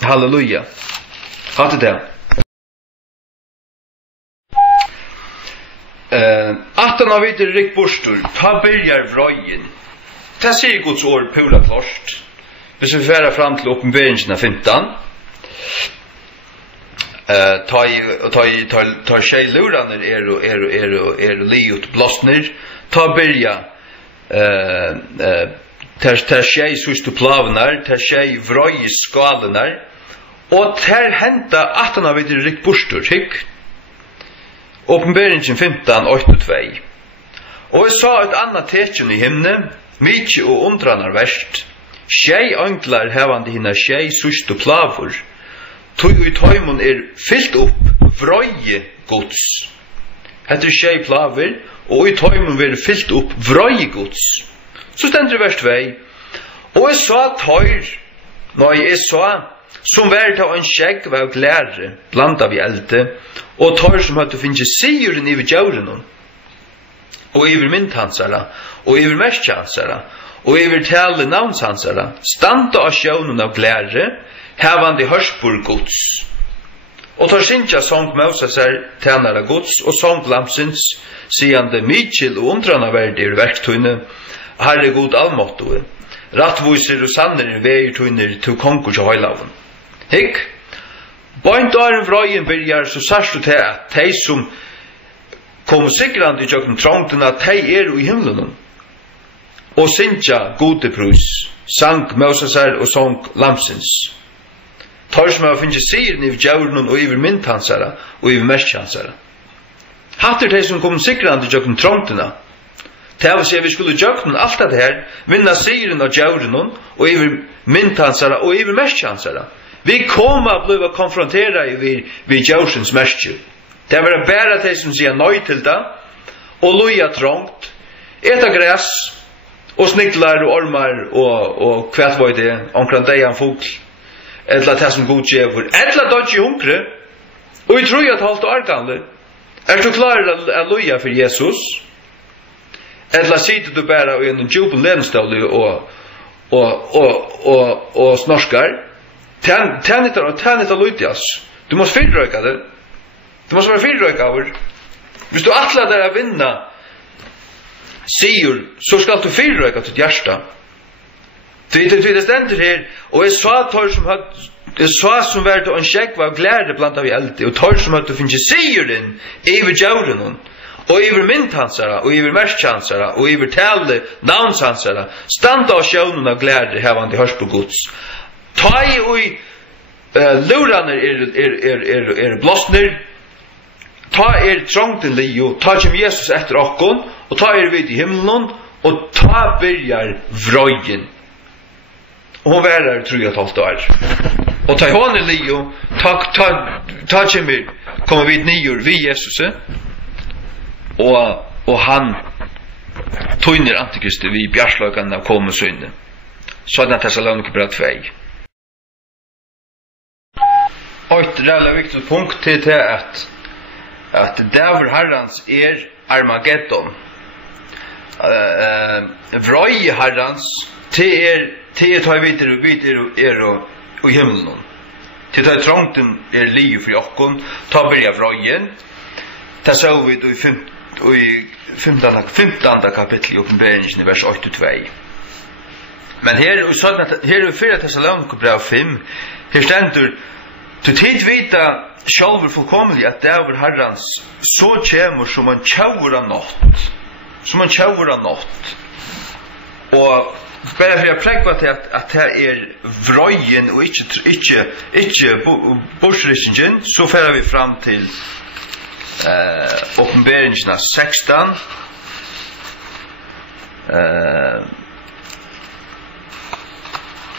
Halleluja. Hatte det. Attan av videre rik bostur, ta byrjar vrøyen. Ta sier Guds ord pula klart. Hvis vi færer fram til åpenberingen av 15, ta tjej luraner liut blåsner, ta byrja, ta tjej sustu plavnar, ta tjej vrøy skalenar, og ter henta 18 av videre rik bostur, hikk? Åpenberingen 15, 8-2. Og jeg sa et annet tekjen i himne, mykje og undrannar verst. Tjei anglar hevande hina tjei sustu plavur. Tog i tøymon fyllt opp vrøye gods. Etter tjei plavur, og i tøymon fyllt opp vrøye gods. Så stendur vers 2. Og jeg sa jeg sa, som vært av en skjegg var glære, blanda vi elde, og tøyr som hadde finnje siuren iver djaurenon, og iver myndhansara, og iver merskjansara, og iver tale navnshansara, standa av sjøvnen av glære, hevande hørspur gods. Og tar sinja sång Moses tænare gods, og sång lamsins, siande mykil og undrana verdir verktøyne, Herre god allmåttoe, rattvoiser og sanner veir tøyner til konkur til høylaven. Hikk, bøynt åren vrøyen byrjar så sørst du til at de som kom sikrande i tjøkken trångten at de i himmelen og sinja gode prus sang Mosesar og sang lamsins tar som jeg finnes siren i djauren og iver myndhansara og iver merskhansara hatter de som kom sikrande i tjøkken trångten til å si vi skulle tjøkken alt det her vinna siren av djauren og iver myndhansara og iver merskhansara. Vi kommer att bli konfronterade vid djaursens märke. Det var bara de som säger nej till det och loja trångt, äta gräs och snicklar och ormar och kvart var det omkring dig en fågel eller det som god djävur eller dodge hunkre och vi tror att halt och arkanle. Är du klar att loja för Jesus? Eller sitter du bara i en jubilenstol och snorskar? Tänit av Lutjas. Du måste fyrröka det. Du måste vara fyrröka av det. Hvis du atlar där att vinna sigur, så skal du fyrröka till hjärsta. Det ständer här. Och jag sa som värde och en käck var glädje bland av elde. Och tar som att du finns siguren över djauren. Og iver myndhansara, og iver merskhansara, og iver tale navnshansara, standa av sjøvnen av glære hevande hørs på gods. Ta i luraner blåsner, ta trångten lio, ta kjem Jesus etter okkon, og ta vid i himmelen, og ta byrjar vrøyen. Og hun værer tror at alt år. Og ta i hånden lio, ta kjem kommer vid nyor vid Jesus, og han tøyner antikristi vid bjarsløkan av komesøyne. Sånn at Thessalonikerbrev 2. Og et reallig viktig punkt til det at dæver herrans Armageddon. Vrøy herrans til ta videre og i himmelen. Til ta trångten liv for jokken, ta byrja vrøyen. Det så vi i 15 kapitel i Uppenbarelsen i vers 8-2. Men her i 4 Thessalonikerbrev 5, her stender, til tid vita sjálfur fullkomlig at dagur Herrans så kjemur som en tjaur av nått. Som en tjaur av nått. Og bare for jeg prekva til at det vrøyen og ikke borsrikingen, så fører vi fram til Uppenbarelsen av 16.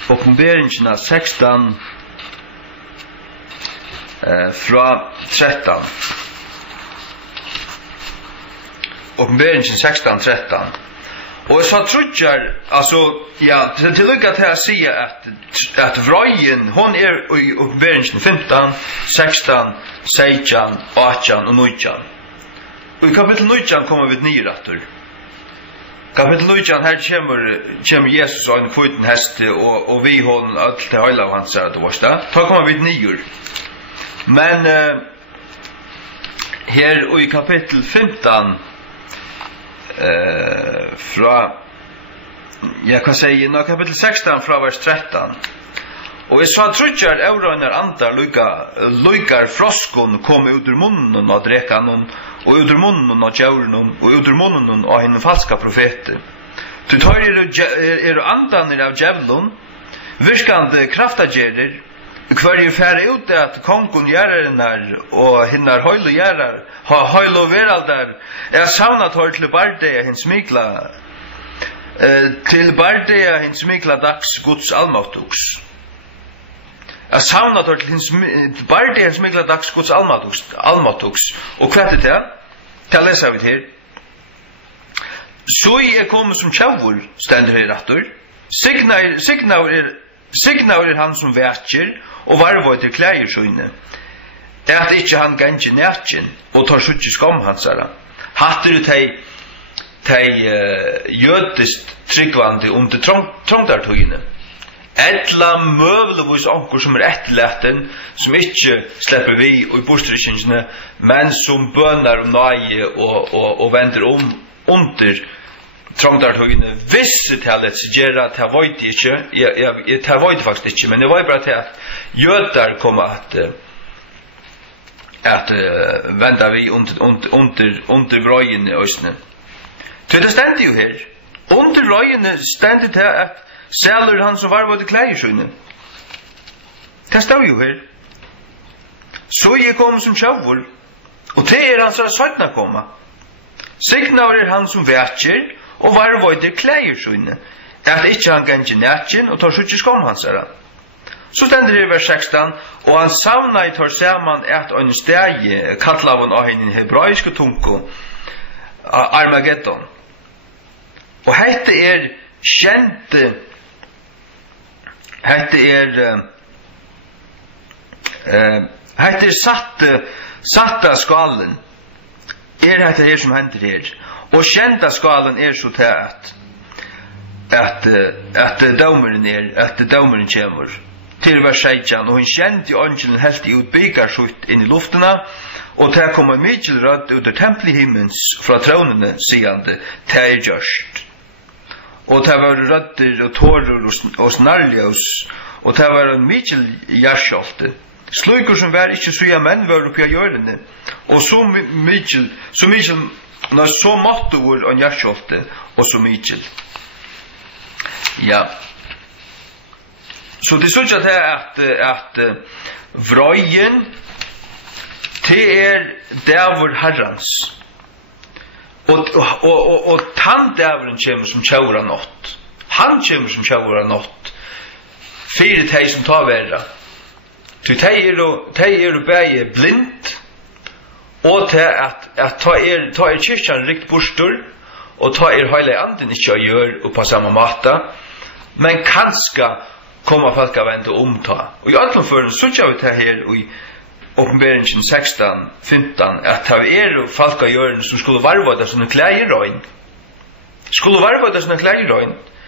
Uppenbarelsen av 16 fra 13. Uppenbarelsen 16-13. Og så trutjar, altså, ja, til lykka til å si at vrøyen, hon i Uppenbarelsen 15, 16, 16, 18 og 19. Og i kapittel 19 kommer vi nyratter. Kapittel 19, her kommer Jesus og en kviten heste, og vi hånden alt til høyla av hans her, da kommer vi nyer. Men her og i kapittel 15 fra jeg kan si nå kapittel 16 fra vers 13 og jeg sa trutjar eurøyner andar lukar froskon kom ut ur munnen av drekanon og ut ur munnen av djaurenon og ut ur munnen av henne falska profeter du tar andanir av djavlon virkande kraftagjerer hver færre ut at kongen gjærarinnar og hinnar høylo gjærar høylo veraldar savnat hår til bardeia hins mikla dags Guds almatuks savnat hår til bardeia hins mikla dags Guds almatuks og hva det til lesa vi her så kommet som tjavur stender her rattur signaur han som vetjer og varvøy til klægersøyne at ikkje han ganje nætjen og tar suttje skam hansara hatter du tei jødist tryggvandi under trongdartøyne etla møvlevis onkur som etterlaten som ikkje slipper vi og i bostrykkingsene men som bønar og nøye og vender under trongdartøyne visse tallet sigjera ta veit ikkje jeg ta veit faktisk ikkje men det var bare til at jødar kom at venda vi under vrøyen i østene. Til det stendte jo her. Under vrøyen stendte til at selur han som var både klægersøyne. Det stod jo her. Så jeg kom som tjavur, og det han som søytna koma. Signaur han som vetjer, og var både klægersøyne. At ikkje han ganje nætjen, og tar suttje skam hansara. Så stender det i vers 16, og han savna i tar saman et og en stegi kattlaven av henne hebraiske tunko Armageddon. Og hette kjente hette satta skalen hette her som henter her. Og kjenta skalen så til at daumeren kommer til vers 16, og hun kjente jo ångelen helt i utbyggarsutt inn i luftena, og til kom en mykjel rødt ut av tempelhimmens fra tronene, sigande, til gjørst. Og til var rødder og tårer og snarljøs, og til var en mykjel gjerskjolte. Sluker som var ikke suja menn var oppi av hjørene, og så måtte var en gjerskjolte, og så mykjel. Ja. Så det sånn at vrøyen til dæver herrans og tann dæveren kommer som tjaura nått han kommer som tjaura nått fire teg som tar verra til teg bæge blind og til at ta kyrkjan rikt bostur og ta heile anden ikkje å gjør og på samme mata men kanska komma folk av vente omta. Og i allenføren så kjør vi til her i Uppenbarelsen 16, 15, at det folk av gjøren som skulle varvåta sånne klægerøyn.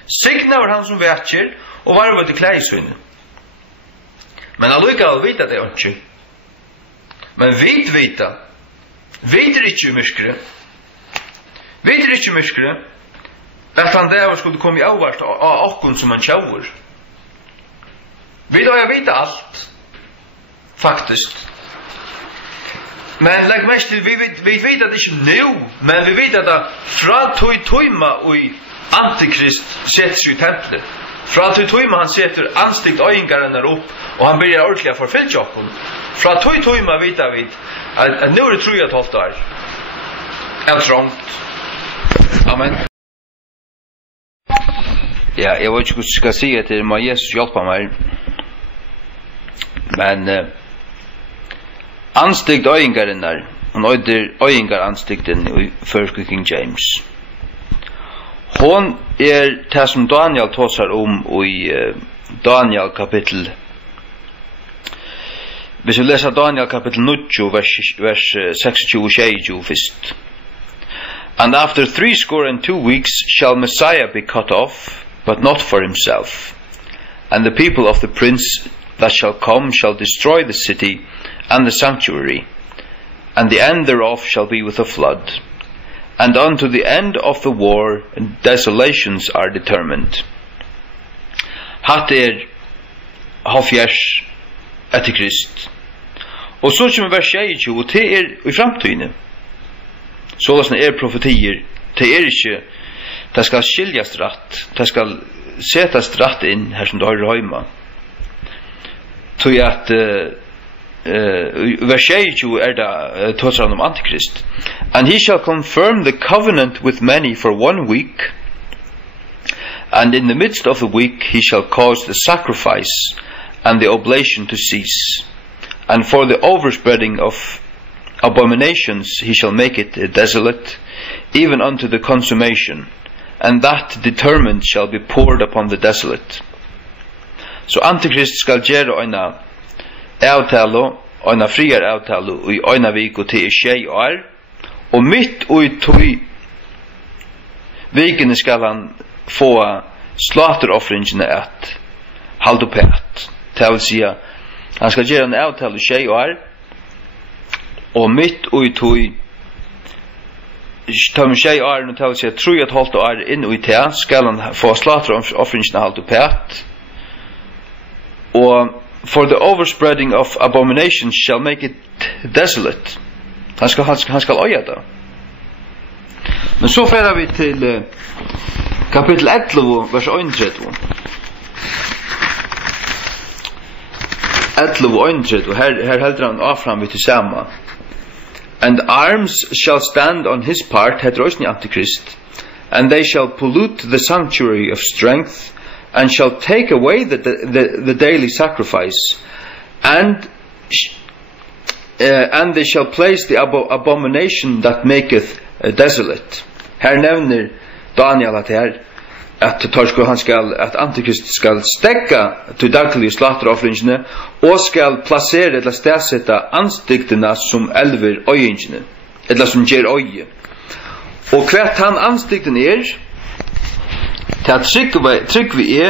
Signa var han som vetjer, og varvåta klægersøyne. Men allikevel vita det ikke. Men vita Vet ikke myskre. Vet ikke myskre. At han der skulle komme i avvart av okkon som han tjauer. Jeg vet alt. Faktisk. Men legg mest til, vi vet at ikke nå, men vi vet at fra tøyma og Antikrist setter seg i templet. Fra tøyma han setter anstikt øyngarna opp, og han blir ordentlig å forfylle okken. Fra tøyma vet vi at nå det 3,5 år. Trångt. Amen. Ja, jeg vet ikke hva jeg skal si til må Jesus hjelpe meg. Men anstikt øyngarinnar, og nøyder øyngar anstikten i første King James. Hon det som Daniel tåsar i Daniel kapittel. Hvis vi leser Daniel kapittel 9, vers 26 først. And after 62 weeks shall Messiah be cut off, but not for himself. And the people of the prince that shall come shall destroy the city and the sanctuary, and the end thereof shall be with a flood. And unto the end of the war desolations are determined. Hatt halvfjerds etter Krist. Og så kommer vers 26, og det i framtiden. Sånn profetier, det ikke, det skal skiljas rett, det skal setas rett inn her som du har i høyma. Så at vers 26 det tåsar om Antikrist. And he shall confirm the covenant with many for 1 week, and in the midst of the week he shall cause the sacrifice and the oblation to cease, and for the overspreading of abominations he shall make it desolate, even unto the consummation, and that determined shall be poured upon the desolate. Så Antikrist skal gjøre øyna friar avtalo i øyna vik og til 6 år, og mitt og i 2 vikene skal han få slateroffringene at halde opp et. Det vil si han skal gjøre en avtalo i 6 år, og mitt og i 2 tar med 6 år, og det vil si 3,5 år inn og i til, skal han få slateroffringene halde opp et. Og for the overspreading of abominations shall make it desolate. Han skal øye det. Men så fører vi til kapittel 11, vers 31. 11, her helder han avfram vi til samme. And arms shall stand on his part, heter også i Antikrist, and they shall pollute the sanctuary of strength, and shall take away the daily sacrifice, and they shall place the abomination that maketh desolate. Her nevner Daniel at Antikrist skal stekka til daglige slatteroffringene, og skal plassere eller stedsette anstiktene som elver øyingene, eller som gjer øye. Og hvert han anstikten til at trygg vi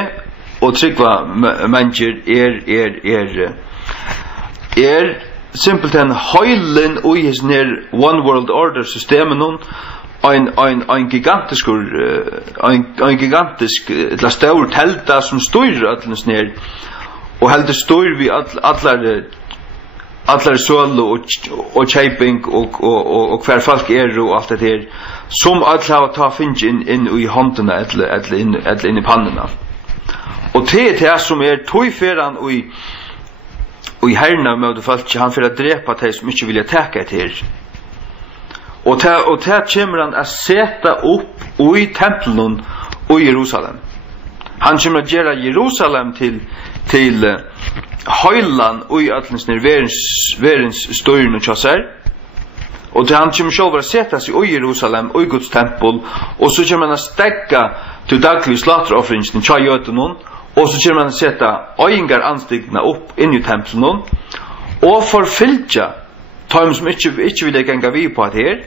og trygg mennesker simpelthen høylen og i hans nær one world order systemen ein gigantisk eller stor telta som styrer allens nær og heldur styrer vi allar solo og kjøping og hver folk og alt det her som alle har ta finnes inn i håndene eller inn i pannene. Og det som tøyferan og i herrene med det folk, han for å drepa det som ikke vilja teka et her. Og det kommer han å sette opp i tempelen i Jerusalem. Han kommer å gjøre Jerusalem til høyland og i atlensner verens støyren og kjasser. Og til han kommer selv å sette seg i Jerusalem og i Guds tempel, og så kommer han å stekka til daglig slatteroffringene tja jøtenen, og så kommer han å sette øyngar anstiktene opp inn i tempelen, og forfylja ta dem som ikke vil ganga vi på det her.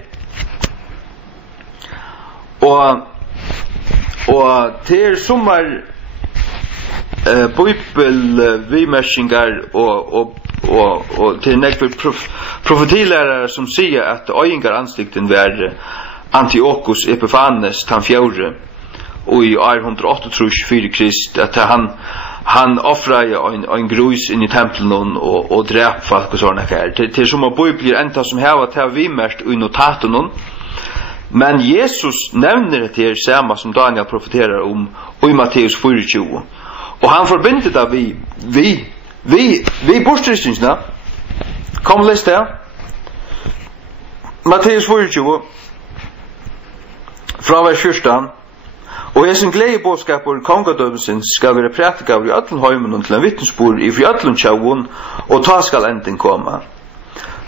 Og til sommar bibelvimersingar og och till nästa profetilärare som säger att öingar ansikten var Antiochus Epiphanes han fjärde och i år 108 för Krist att han offrar en grus in i templen och dräp folk och såna här till som att bibeln ända som här att vi mest i notaten men Jesus nämner det här samma som Daniel profeterar om och i Matteus 24 och han förbinder det vi borstrystningsna kom läs det Matteus 24 från vers 14 og hesen gledebådskapur kongadømsins skal være prætikav i allen heimen til en vittnesbord i fjallun tjauun og ta skal enden koma.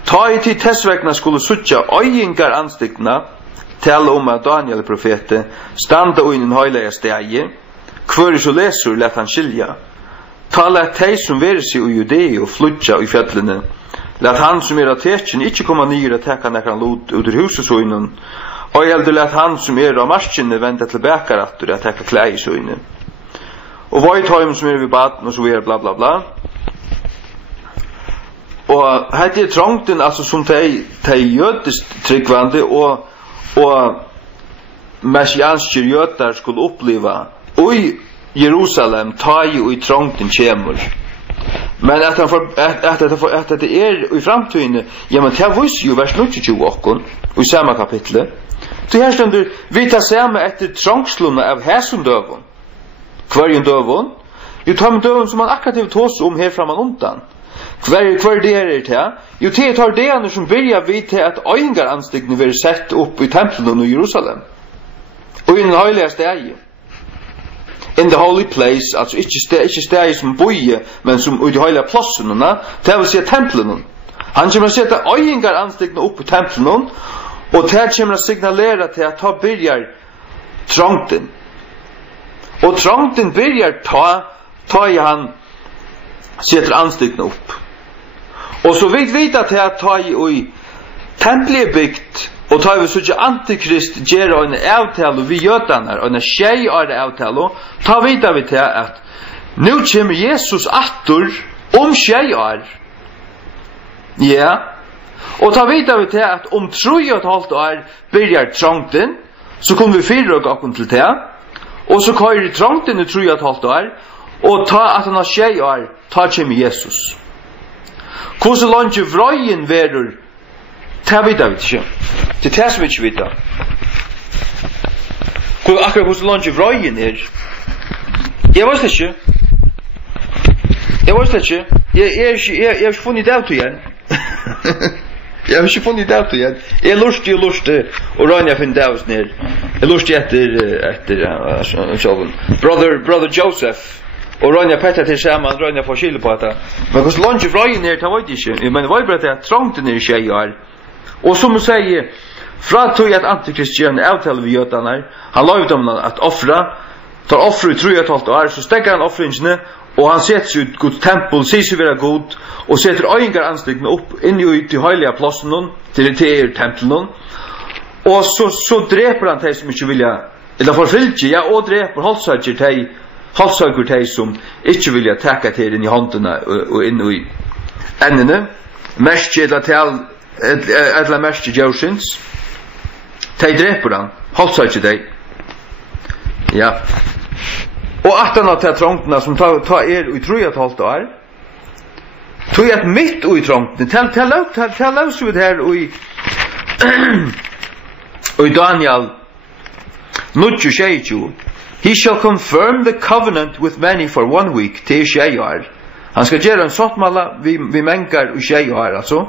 Ta i tid tessvekna skulle suttja øyingar anstikna tala at Daniel profete standa og inn høylega stegi hver så lesur let han skilja. Tala at tei som veri seg i Judei og flutja i fjallene let han som av tekjen ikkje koma nyr at teka nekran lot ut ur husesøynun og jeg let han som av marskjene vente tilbake etter at jeg klei i søgne. Og vajtheim som ved baden og så videre bla bla bla. Og hette trångten altså som de jødest tryggvande og messianske jøder skulle oppleva og i Jerusalem ta i trångten kjemur. Men at det i framtiden, ja, men det viser jo vers 22 okkon, i samme kapitlet. Så her stunder, vi tar samme etter trångslunna av hæsundøvun. Hverjun døvun? Jo, tar med døvun som man akkurat har tås om her framan undan. Hver det er til? Jo, det tar det som byrja vid til at øyngar anstikkene vil sett opp i tempelen i Jerusalem. Og i den høylige stegi. In the holy place, altså ikke stegi som boie, men som i de høylige plassene, det vil si tempelen. Han kommer å sette øyngar anstikkene opp i tempelen, og det kommer å signalere til at ta byrjar trångten. Og trångten byrjar ta i han setter anstikkene opp. Og så vidt vite til at ta i tempelet bygd, og ta vi sånn antikrist gjør en avtale vi jødene, og en tjej av avtale, ta vite vi til at nå kommer Jesus atter om tjejer. Ja. Og ta vite vi til at om 3,5 år byrjar trångten, så kommer vi 4 år til det, og så kører trångten i 3,5 år, og ta at han har tjejer, ta kommer Jesus. Hvordan langt vrøyen verur, det vet vi ikke. Det er det som vi ikke vet. Akkurat hvordan langt vrøyen er. Jeg vet ikke. Jeg har ikke funnet det av til igjen. Jeg har ikke funnet det av til igjen. Jeg er lustig, og Rania finner det av oss ned. Jeg er lustig etter Brother Joseph, og Rania Petter til sammen, Rania får skille på dette. Men hvordan langt vrøyen er, det vet jeg ikke. Men det var bare at trångten er tjejer. Og som hun sier, fra tog at antikristjeren avtaler vi jødene, han la ut om at tar offre i 3,5 år, så stegger han offringene, og han setter seg ut Guds tempel, sier seg være god, og setter øyngar anstikkene opp inn i de høylige plassene, til tempelen, og så dreper han de som ikke vilja, eller forfylker, ja, og dreper halssager de som ikke vilja teka til inn i håndene og inn i endene, mest eller mest djørsins, de dreper han, halssager de, ja. Og at han har tatt trångtene som tar i 3,5 år, tog at mitt i trångtene, tell oss ut her og i Daniel 9:22, he shall confirm the covenant with many for 1 week, til 6 år. Han skal gjøre en sottmala vi mengar i 6 år, altså.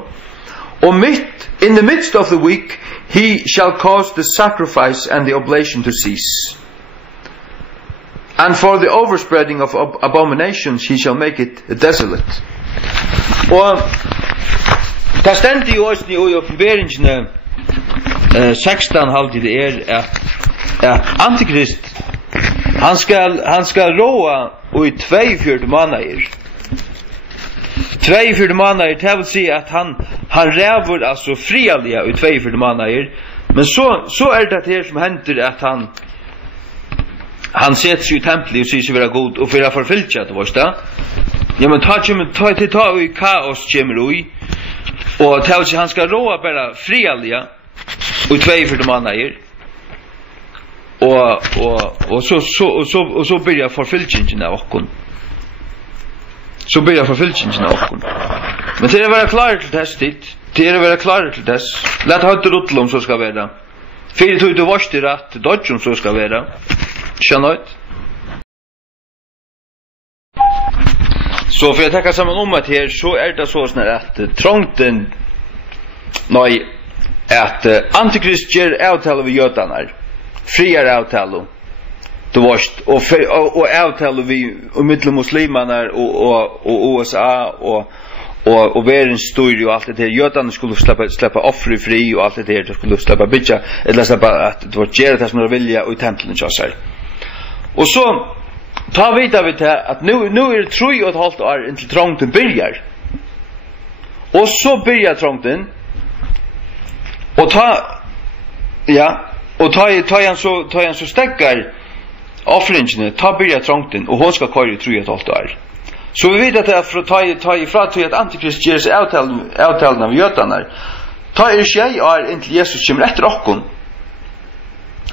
Og in the midst of the week, he shall cause the sacrifice and the oblation to cease. And for the overspreading of abominations he shall make it desolate. Og ta stendt i åsni og i oppenberingene 16 halvtid er at Antikrist han skal råa og i 42 måneder. 42 måneder, det vil si at han ræver altså frialige i 42 måneder, men så det her som hender at han setter seg i tempelet og sier seg være god og for å forfylte det, Ja, men ta i kaos kommer ui, og ta ut han skal råa bara frialia, og 42 måneder, og så byrja forfylkingen av okkon. Så byrja forfylkingen av okkon. Men til å være klar til test dit, Lät höjt ruttel om så ska vara. Fyra tog du varst i rätt, dodge om så ska vara. Känner så för jag tänker samman om att här så det så snär att trångten att antikrist ger avtal av jötanar. Friare avtal. Du varst och avtal vi mittel muslimaner och USA och världens stor och allt det där jötarna skulle släppa offer fri och allt det där skulle släppa bitcha eller släppa att det var gera det som de vilja och i templen så här. Och så tar vi till att nu är 3,5 år intill trångten börjar. Och så börjar trångten och ta en så stäckar offringen ta börjar trångten och hon ska köra i 3,5 år. Så vi vet att det är för att ta ifrån till att antikrist ger sig avtalen av jötarna. Ta tjej är inte Jesus kommer efter okkon.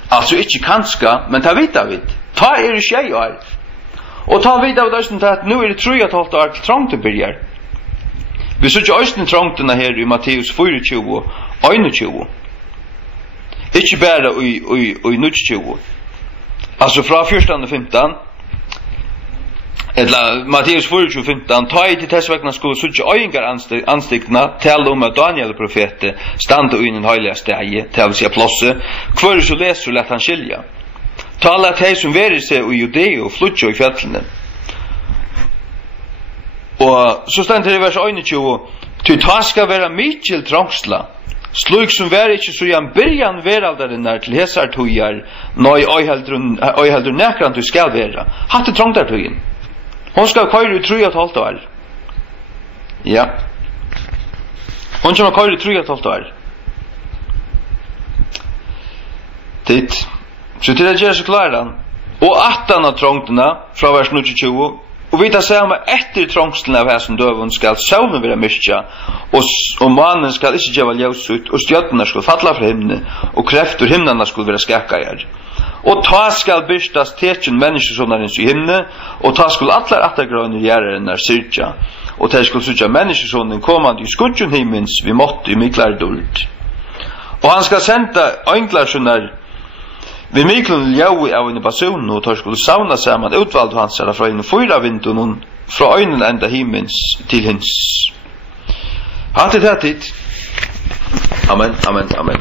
Alltså inte kanska, men ta vita vid. Ta tjej är. Och ta vidare av att nu är det 3,5 år till trångten börjar. Vi såg ju östen trångterna här i Matteus 24 och 21. Inte bara i 20. Alltså från 14:15. Eller Matteus 4:15 ta i till testvägna skulle sucha öingar anstikna tala om att Daniel profete standa i den heliga stege till sig plosse kvar så läser lätt han skilja tala till som verir sig i Judea och flutcha i fjällen och så stannar det i vers 21 ty ta ska vara mycket trångsla sluk som var inte så jan början veraldaren där till hesar tojar nej öjheldur näkrant du ska vara hatte trångtar tojen. Hon ska köra i 3,5 år. Ja. Hon ska köra i 3,5 år. Titt. Så till att göra sig klara. Och 18 av trångterna från vers 20. Och vi tar samma efter trångsterna av här som dövun skall solen vara myska. Och mannen skall inte geva ljus ut. Och stjärnorna ska falla från himlen. Och kräftor himlarna ska vara skakar. Och ta skall bystas tecken människosonarins i himne och ta skall allar attergröner göra när syrja och ta skall syrja människosonen kommande i skudjon himmens vi måtte i miklar dult och han ska sända änglar sånar vi miklar ljau av en basun och ta skall sauna samman utvald hans eller från en fyra vindun från ögonen ända himmens till hins hat det hit amen amen amen.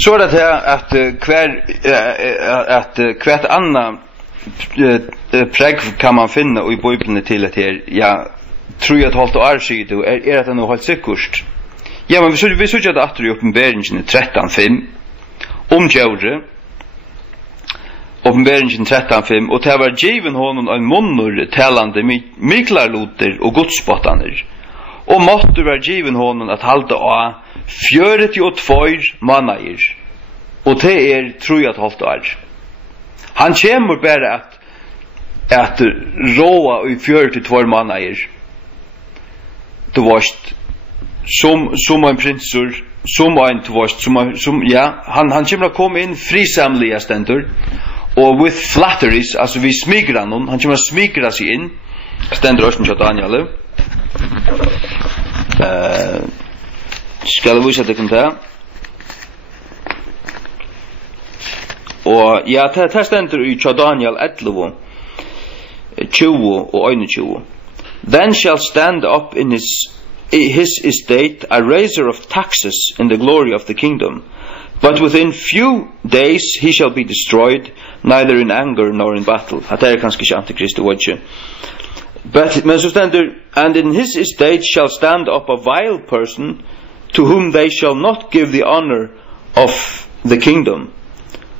Så är det här att kvärt annan prägg kan man finna i Bibeln till att här ja 3,5 år sedan är det nog helt säkert. Ja men vi såg det att i Uppenbarelsen 13:5 om Jode Uppenbarelsen 13:5 och det var given honom en munnur talande miklar loter och godspottaner. Och måtte var given honom att halda av 42 månader. Och det är 3,5 år. Han kommer bara att råa i 42 månader. Du varst som en prinsur, som en du varst, som ja, han kommer att komma in frisamliga ständer. Och with flatteries, alltså vi smigrar honom, han kommer att smigra sig in. Ständer också med Daniel. Skal vi vise det kan ta og ja, det stendur i Daniel 11 20 og 21 then shall stand up in his estate a raiser of taxes in the glory of the kingdom but within few days he shall be destroyed neither in anger nor in battle at er kanskje ikke antikrist watch but men så stendur and in his estate shall stand up a vile person to whom they shall not give the honor of the kingdom,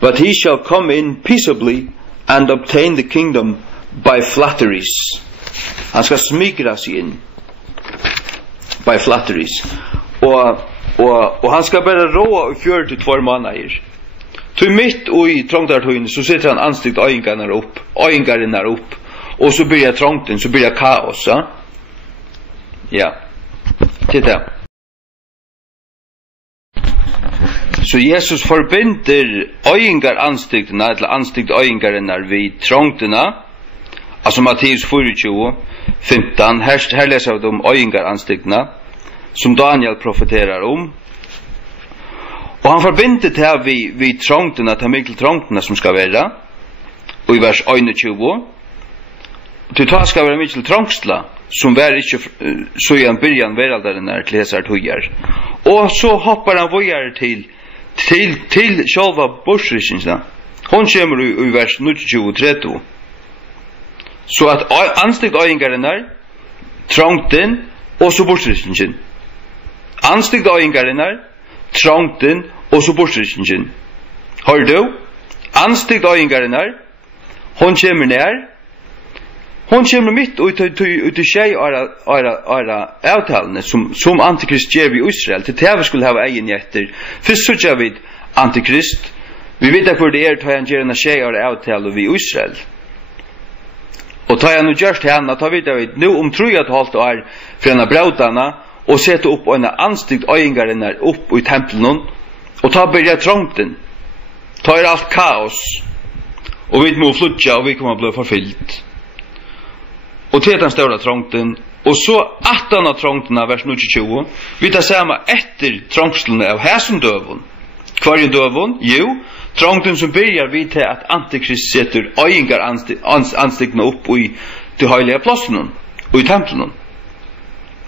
but he shall come in peaceably and obtain the kingdom by flatteries. Han ska smigra sig in by flatteries. Och han ska bara råa i 42 månader. Till mitt och i trångtartøyene så sätter han anstikt ögingarna upp. Och så börjar trångten, så börjar kaos. Ja. Titta. Så Jesus förbinder ögingar anstigterna, eller anstikt ögingarna vid trångterna. Alltså Matteus 24:15. Här läser vi om ögingar anstigterna som Daniel profeterar om. Och han förbinder det här vid trångterna, till mycket trångterna som ska vara. Och i vers 21. Till ta ska vara mycket trångsla, som var inte så i en början veraldaren till hesar tuggar. Och så hoppar han vidare till själva borsriksna. Hon kommer i vers 22-30. Så att anstikt ögingarna, trångten och så borsriksna. Anstikt ögingarna, trångten och så borsriksna. Hör du? Anstikt ögingarna, hon kommer ner. Hon kommer mitt ut i tjej ara avtalene som antikrist ger vi Israel till det vi skulle ha egen jätter. Först så gör vi antikrist. Vi vet att det tar han ger en tjej ara avtal vi Israel. Och tar han nu just henne, tar vi nu om tror jag att halt är för en brautarna och sätta upp en anstikt ögingarna upp i templen och ta börja trångten. Tar allt kaos. Och vi må flutja och vi kommer att bli förfyllt. Och till den stora trångten. Och så 18 av trångterna, vers 22. Vi tar samma efter trångstelna av häsen dövon. Kvar är dövon? Jo, trångten som börjar vid till att antikrist sätter ögingar anstigna upp i de heliga platserna och i templen.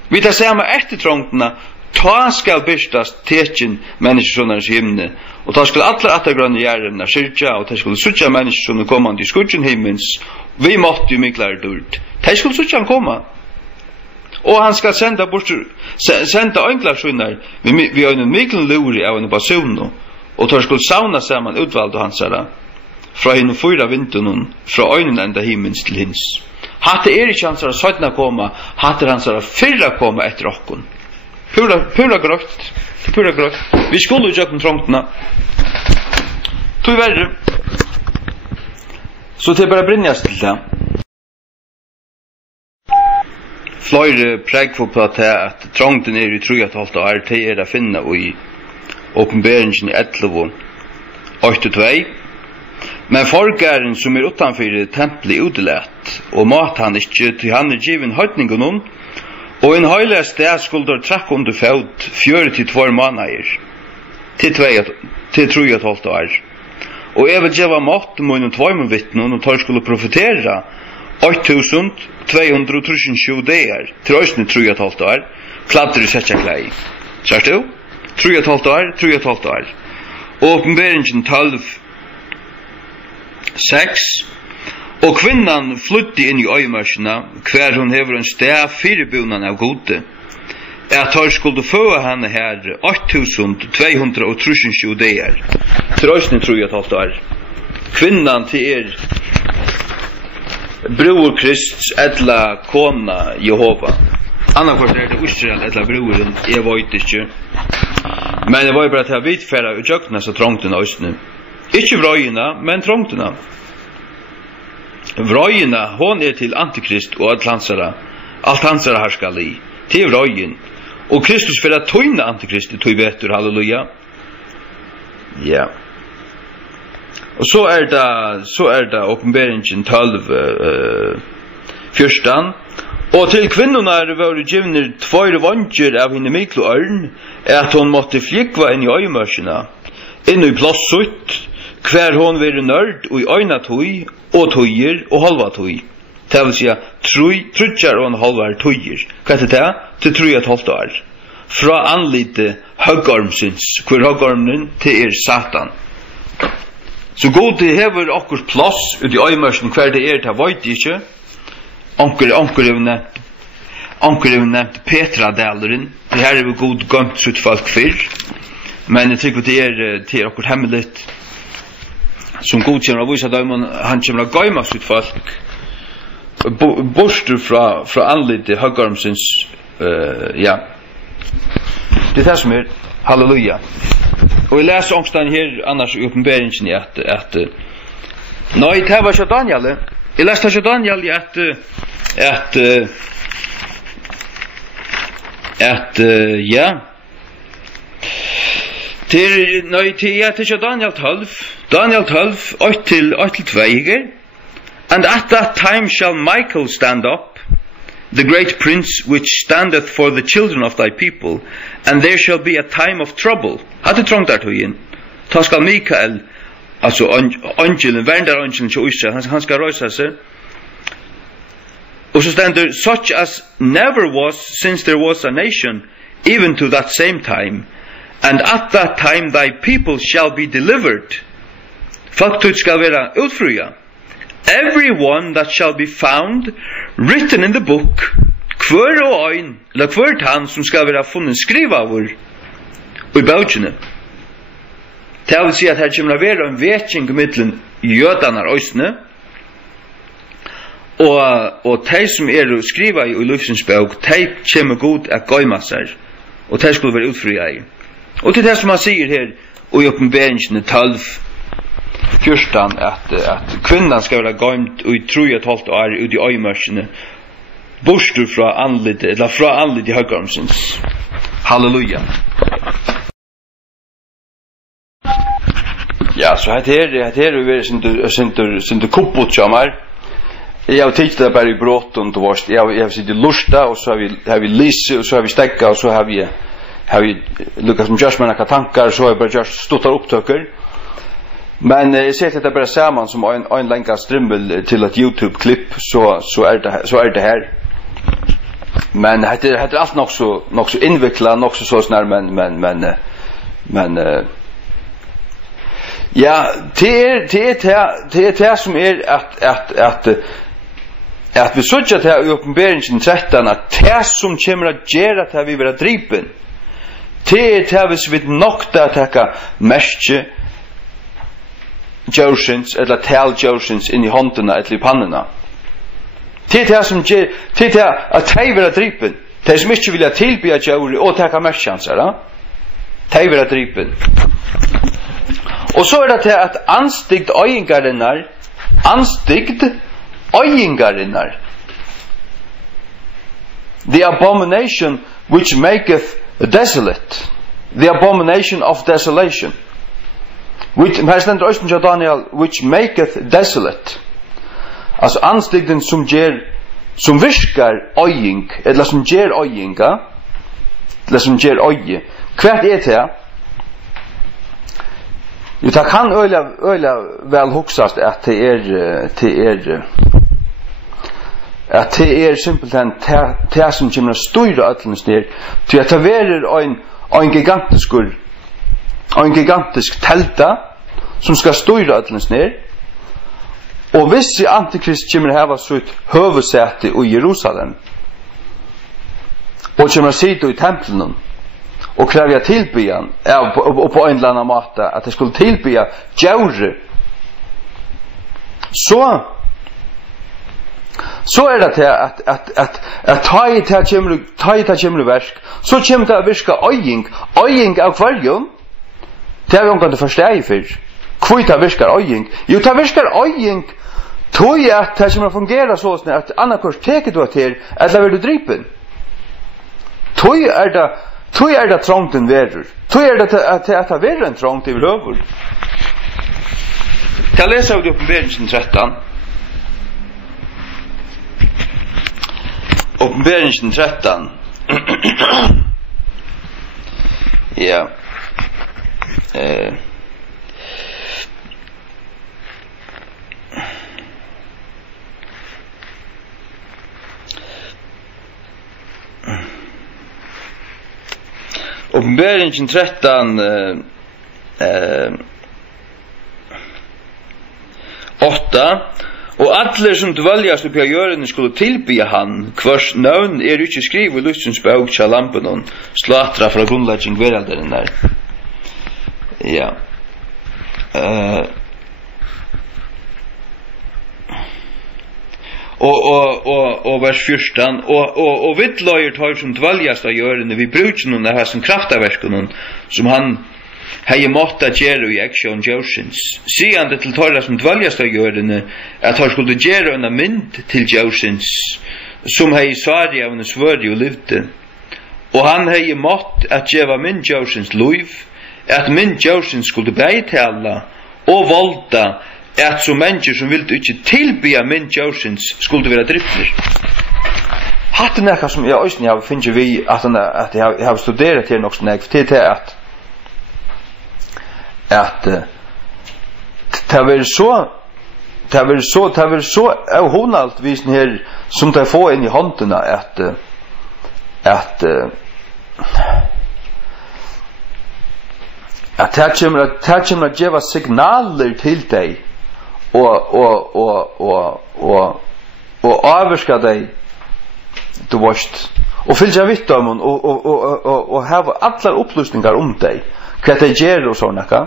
Vi tar samma efter trångterna. Ta skall byrstas tecken människosonarens himne. Och ta skall alla attergröna järerna kyrka. Och ta skall suttja människosonen kommande i skudgen himmens. Vi måtte ju miklar dörd. Ta skall suttja komma. Och han ska sända önklar sunnar. Vi har en miklar luri av en basun. Och ta skall sauna samman utvalda hansara. Fra hinn 4 vintunen. Fra ögnen ända himmens till hins. Hatte inte hansara sötna komma. Hatte hansara fyrra komma efter okkon. Pura grökt. Vi skulle ju göra trångterna. Tyvärr. Så det bara brinjas till det. Flöjre prägfå på att trångten är i 3,5 år. Det är att finna i uppenbarelsen 11:8-2. Men folkaren som är utanför templet utelätt och mat han inte till han är given höjtningen om. Og en høylig sted skulle trakk under fot 4-2 måneder til 3,5 år. Og jeg vil gjøre mått med en 2 vittnen og tar skulle profetere 8.237 dager til østene 3,5 år. Kladder i setjaklei. Kjørt du? 3,5 år. Og åpenberingen 12:6. Og kvinnan flytti inn i øymarsina, hver hun hever en sted fyrirbunan av gode. At her skulle få henne her 8.237 dager. Trøysne 3,5 år. Kvinnan til bror Krist, etla kona Jehova. Annarkvart det Israel, etla broren, jeg vet ikke. Men jeg var bare til å vitfæra utjøkna så trångtena østene. Ikke vrøyina, men trångtena. Vrøyina, hon til antikrist og alt hansara harskal i. Til vrøyin. Og Kristus for at tøyna antikrist, tøy vetur, halleluja. Ja. Og så det åpenberingen 12:14. Og til kvinnorna var givner 2 vondjer av henne miklo ørn, at hon måtte flikva inn i øymørsina, inn i plassut, hver hon være nørd og i øyna tøy, og tøyer og halva tøy. Det vil sige, trutjar og en halvar tøyer. Hva er det? Til 3,5 år. Fra anlite høgormsins, hver høgormen til Satan. Så god det hever okkurs plass ut i øymørsen hver det til veit ikke. Onker er nevnt Petra-dæleren. Det her er god gømt sutt folk fyrr. Men jeg tykker det er okkurs hemmeligt. Som god kommer å vise dem, han kommer å gøyma sutt folk. Borster fra anlite høgormsins, ja. Det er det som er. Halleluja. Og jeg leser ångstan her annars i uppenberingen at nei, det var ikke Daniel. Jeg leste ikke Daniel ja. Til Daniel 12. Daniel 12, 8-2. And at that time shall Michael stand up, the great prince which standeth for the children of thy people, and there shall be a time of trouble. Hadde trångt der tog inn. Ta skal Mikael, altså angelen, verndar-angelen til Israel, han skal røysa seg. Og så stender, such as never was since there was a nation, even to that same time, and at that time thy people shall be delivered. Folk skal være utfruja. Everyone that shall be found written in the book, hver og ein, eller hvert han som skal være funnet skrivaver i bautjene. Det vil si at her kommer å være en vetjeng mittelen jødanar òsne, og de som skriva i Lufsens bok, de kommer god at gøyma seg, og de skulle være utfri ei. Og til det som han sier her, og i oppenberingen 12:14, at kvinnan skal være gøymt og i 3,5 år ut i øymørsene, bostur fra anlitt, eller fra anlitt i høygarmsins. Halleluja. Ja, så her vi vært sin kupput jamar. Jeg har titt det bare i bråten til vårt. Jeg har sittet lusta, og så har vi lise, og så har vi stekka, og så har vi lukket som gjørs med noen tankar, så har vi bare gjørs stuttar opptøkker. Men jeg ser at det bare sammen som en lenka strimmel til et YouTube-klipp, så er det her. Men det er alt nok så innviklet, nok så snar, men ja, det er som at vi sødja til i oppenberingen 13 at det som kommer at gjøre til vi vil ha dripen, det er hvis vi nok da takka merke Joshins eller tal Joshins inn i håndene eller i pannene. Det er som gjør, det er at de vil ha dripen, de som ikke vil ha tilbya Jori og takka merkjanser, de vil ha dripen. Og så det til at anstigd øyengarinnar, the abomination which maketh desolate, the abomination of desolation, which her stendur Østen til Daniel, which maketh desolate, altså anstigden som virkar øying, eller som gjer øyinga, eller som gjer øye. Hvert det her? Jo, det kan øyla vel huksast at det er simpelthen det som kommer støyre øtlens ned, til at det verer en gigantisk telta som skal støyre øtlens ned, og hvis Antikrist kommer hava sitt høvesæte i Jerusalem, og kommer sitte i tempelen, og kräver tilbyan och på en eller annan måte att det skulle tilbya Jaure, så är det att ta i det kommer verk, så kommer det att virka öjing av kvarjon. Det har vi omgått att förstå i för kvita virkar öjing. Jo, det virkar öjing tog jag att det kommer att fungera så att annars teker du att det eller vill du dripen. Tog är det trångt en verur. Tog är det att det är en trångt i huvud. Jag läser av det uppenbarelsen 13. Uppenbarelsen 13. Ja. Uppenbarelsen 13 8. Og alle som dvaljast oppi av jørene skulle tilbya han, hvers navn ikke skrivet i Lustens bok til lampen og slatra fra grunnlegging veralderen der. Ja. Og vers 14 og vittløyer tar som dvaljast av jørene vi bruker noen av hans kraftaverskene som han hei måtta gjere i action Joshins. Siande til tørra som dvaljast av jørene, at han skulle gjere en mynd til Joshins, som hei svari av en svøri og livde. Og han hei mått at gjeva mynd Joshins luiv, at mynd Joshins skulle beitala og volda at som mennesker som ville ikke tilbya mynd Joshins skulle være drifter. Hatt det nekka som jeg også har finnet vi at jeg har studeret her nok snakk til at det var så av honalt visen her som det får inn i håndene at det kommer at gjeva signaler til deg og avvarska deg du varst og fylgja vitt dem og hava allar upplysningar om deg hva det gjør og sånn ekka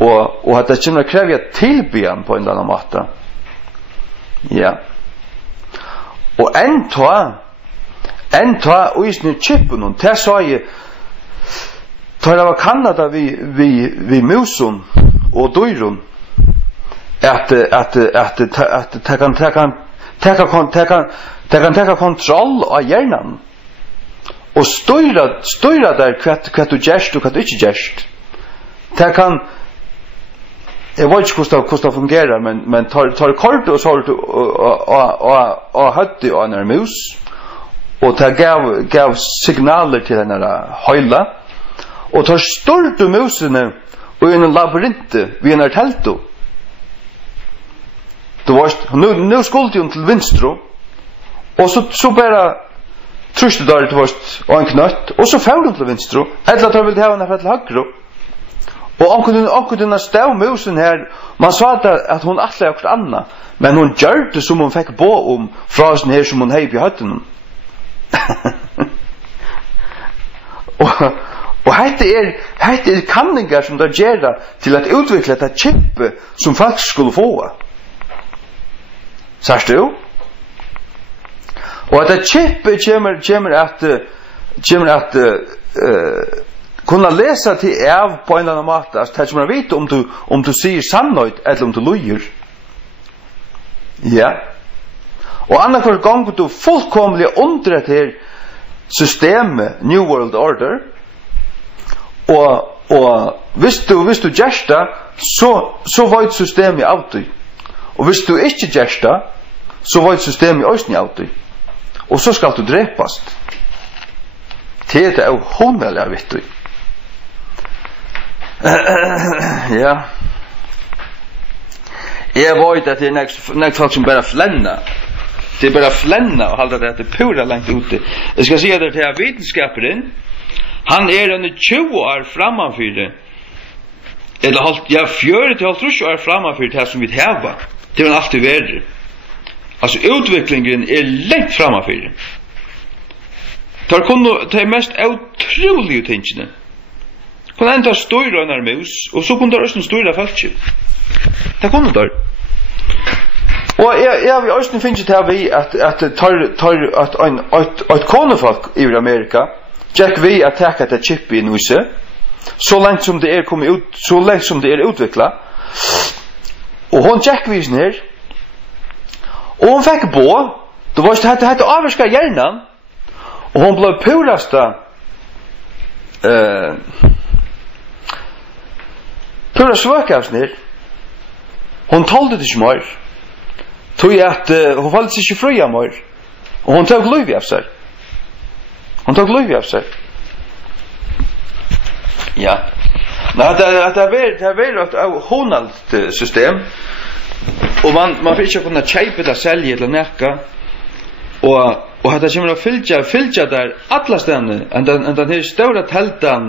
og at det kommer at krevja tilbyan på en eller annen måte ja og enn ta og i snu chippen det sa jeg tar det var Kanada vi musen og dyrun at ta kan kontroll av hjernen og styra der hva du gjerst og hva du ikke gjerst ta kan jeg vet ikke hvordan det fungerer men tar kort og sålt og høtti og en mus og ta gav signaler til denne høyla og tar størte musene og en labyrinte vi en telto du varst nu skulle hun til vinstro og så bare truste der du varst og en knøtt og så fær hun til vinstro eller at hun ville ha henne fra til høyre og omkring stav musen her man sa at hun atle akkurat anna men hun gjør det som hun fikk på om frasen her som hun heip i høtten og hette er kanningar som det gjør til at utvikle et chippe som folk skulle få Sørst du? Og at chippe kommer at kunna lesa til av på en eller annen måte at det kommer å vite om du sier sannhet eller om du lujer ja og annakvar gang du fullkomlig under til systemet New World Order og hvis du gjersta så var et system i auto og hvis du ikke gjersta så var et system i òsni auto og så skal du drepast til det er hundelig av vittu ja jeg vet at det er nek folk som bare flenna det er bare flenna og halda det at det er pura langt ute jeg skal si at det er vitenskaperen han er under 20 år framanfyrir eller ja 40-50 år framanfyrir det som vi heva det er alltid verre altså utviklingen er lengt framanfyrir det er mest utrolige tingene kunne enda støyra en mus og så kunne det også støyra falskje det kunne det og jeg vil også finne til vi at et konefolk i Amerika Jack vi at takka det chip i nuse så langt som det er kommet ut så langt som det er utvikla og hon Jack visen her og hon fikk på det var ikke hette avvarska hjernen og hon ble purasta pura svøkavsnir hon tålde det ikke mer tog at hon fallet seg ikke fri av mer og hon tog løyvi av seg ja det er et honalt system og man får ikke kunne kjeipe det selge eller nekka og at det kommer å fylgja der alle stedene enn den her større teltan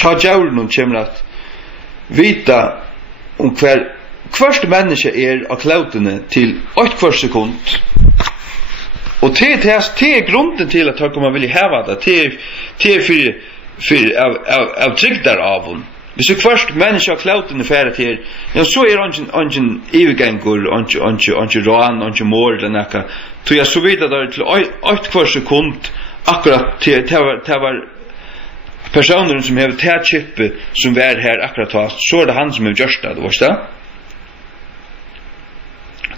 tjadjauren kommer at vita om hvert menneske er av klautene til 8 sekund og det er grunden til at han kommer vilja heva det det er for av trygdar av hon hvis du først menneske av klautene færre til ja, så er ingen ivegengur ingen ran, ingen mor eller nekka så jeg så videre der til 8 sekund akkurat det var personen som har tæt kippet som var her akkurat da, så det han som har gjort det, vet du?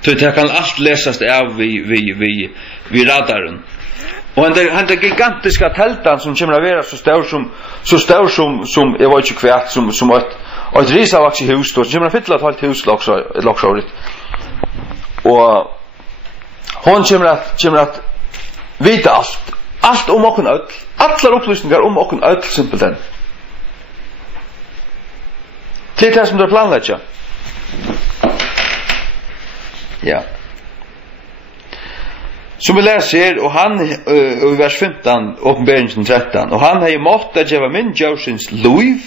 Så det kan alt lesas av vi radaren. Og han er gigantiska teltan som kommer å være så stor som jeg vet ikke kvært, som et risavaks i hus, som kommer å fylle et halvt hus laksåret. Og hon kommer at vite alt om okken øll, alle opplysningar om okken øll, simpelthen. Til det som du har planlagt, ja. Som vi leser, og han, i vers 15, åpenberingen 13, og han har i måttet gjøre min djørsins luiv,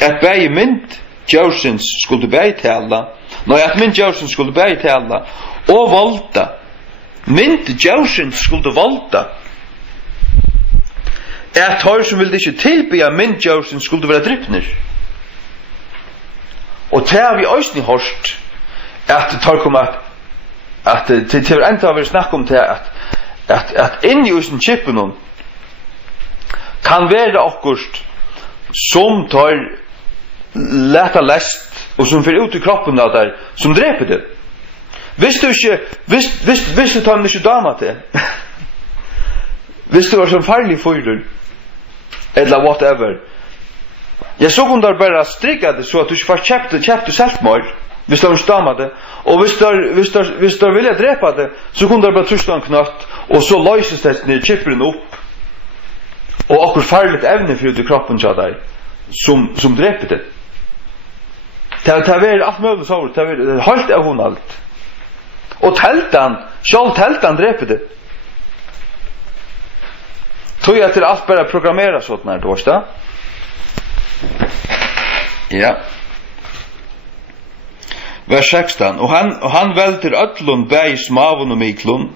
at bæg mynd djørsins skulle bæg tala, at min djørsins skulle bæg tala, og volta. Mynd djørsins skulle volta. At tar som vil ikke tilby at mynd djørsins skulle være drypner. Og det har vi også hørt, at tar kom at til enda har vi snakket om det at inni usen chippen kan være akkurat som tar leta lest og som fyrer ut i kroppen av der som dreper det. Hvis du tar den ikke dama til hvis du var som farlig fyrer eller whatever, ja, så kunne du bare strikka det så at du ikke får kjøpt selvmord hvis du har en dama det. Og hvis du vilja drepa det, så kunne du bare trusta en knøtt, og så løyses det ned kipperen opp, og akkur farligt evne for ut i kroppen til deg, som dreper det. Det er alt mulig så, det er helt av hun alt. Og teltan dreper det. Tog jeg til alt bare programmera sånn her, Dorsta? Ja. Vers 16, og han velter öllun bæg smavun og miklun,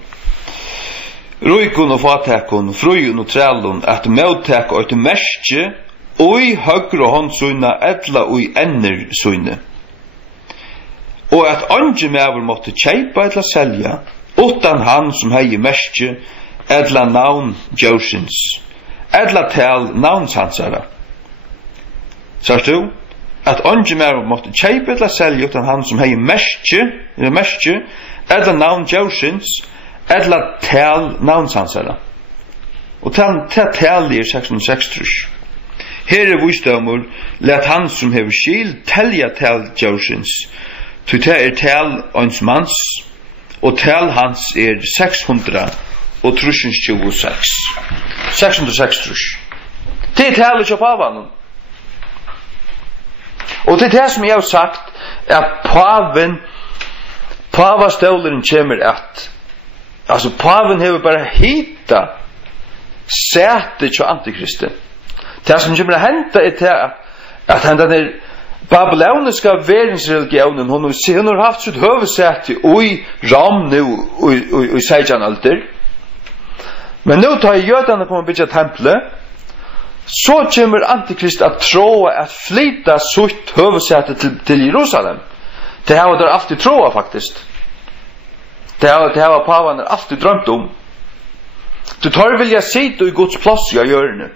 ruikun og fatekun, frujun og trælun, at møttek og et merskje, oi høgre håndsøyna, edla oi enner søyne. Og at andre mæver måtte kjeipa edla selja, utan han som hei merskje, edla navn djørsins, edla tel navnshansara. Sørst du? At andre mer måtte kjeipe eller selge utan han som hei merskje, eller navn djørsins, eller tel navnshansara. Og tel er 660. Her er visdomur, let han som hever skil telja tel djørsins, til det er tel ans mans, og tel hans er 600 og 326. 660. Det er tel ikke på avanen. Og det er det som jeg har sagt, at pavaståleren kommer altså paven hever bare hita sætet til antikristi. Det som kommer å hente er til at han den babyloniska verdensreligionen, hun har haft sitt høvesæte i Ram nu i 16 alder. Men nu tar jødene kommer å bygge tempelet, så kommer Antikrist at tråa at flytta sitt høvesæte til Jerusalem. Det har der alltid tråa faktisk. Det har pavan alltid drømt om. Du tar vilja sitte i Guds plass i hjørne.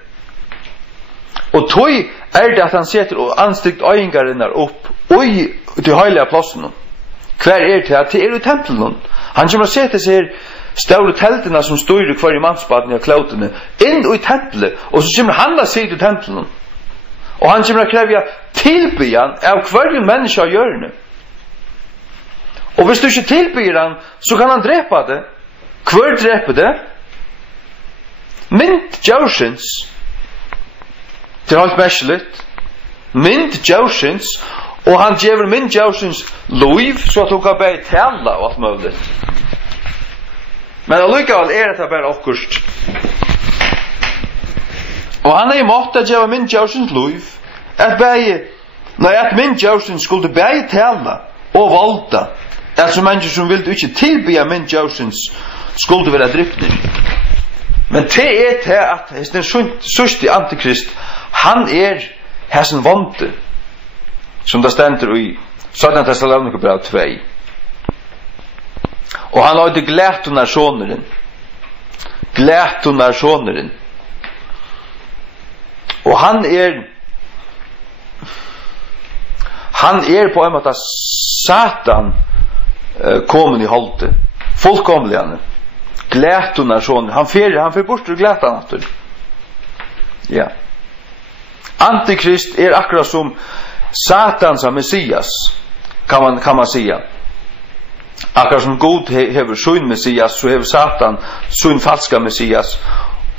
Og tog er det at han setter anstikt øyngarinnar opp i de heilige plassen. Hver er det at det er i tempelen. Han kommer å sette seg store teltene som styrer hver i mannsbaden i klautene inn i tempelet, og så kommer han å sitte i tempelen. Og han kommer å kreve tilbyan av hver menneske av hjørne. Og hvis du ikke tilbyr han, så kan han drepe det. Hver dreper det? Mynd djørsins. Det er alt merkelig. Mynd djørsins. Og han gjør mynd djørsins lov, så at hun kan bare tale og alt mulig. Men allikevel er det bare akkurat. Og han er i måte å gjøre mynd djørsins lov, at mynd djørsins skulle bare tale og valda. Altså mennesker som vil ikke tilby at min djørsins skulle være drifter. Men det er til at den sørste antikrist, han er hessen vante, som det stender i 17. Thessalonikerbrev 2. Og han lagde glætunar soneren. Glætunar soneren. Og Och han är på en måte Satan kommer i hållte. Fullkomligen. Glättorna sån. Han för bort ur glätan åter. Ja. Antikrist akkurat som Satan som Messias. Kan man säga. Akkurat som God hever sin Messias, så hever Satan sin falska Messias.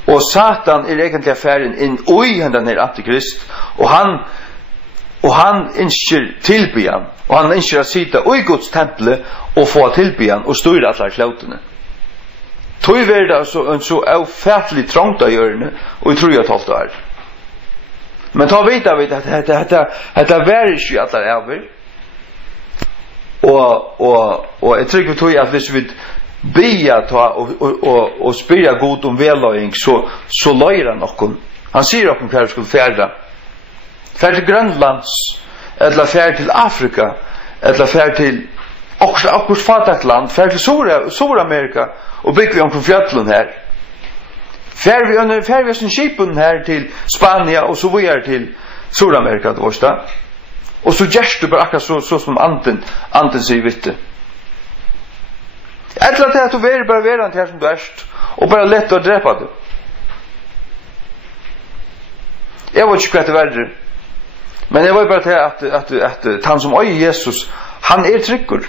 Och Satan egentligen färden in i den här Antikrist. Och han önskar tillbyan. Och han önskar att sitta i Guds tempel och få tillbyan och styra alla klotene. Tog vi det så ofärtligt trångt av hjörne och jag tror jag talt det. Men ta vita vid att det värjer ju alla över. Och jag tycker vi tog att hvis vi bia ta och spyrja god om vällöjning så löjer han någon. Han säger att han skulle färda. Färd till Grönlands, eller färd till Afrika, eller färd till också fattigt land, färd till Sydamerika och bygger vi omkring fjällen här. Färd vi sin skipen här till Spanien och så vidare till Sydamerika det första. Och så görs det bara akkurat så som anten säger vitte. Eller till att du är bara verant här som du erst och bara lätt att dräpa det. Jag vet inte vad det är värre. Men jag vill bara säga att han som öjer Jesus, han tryggur.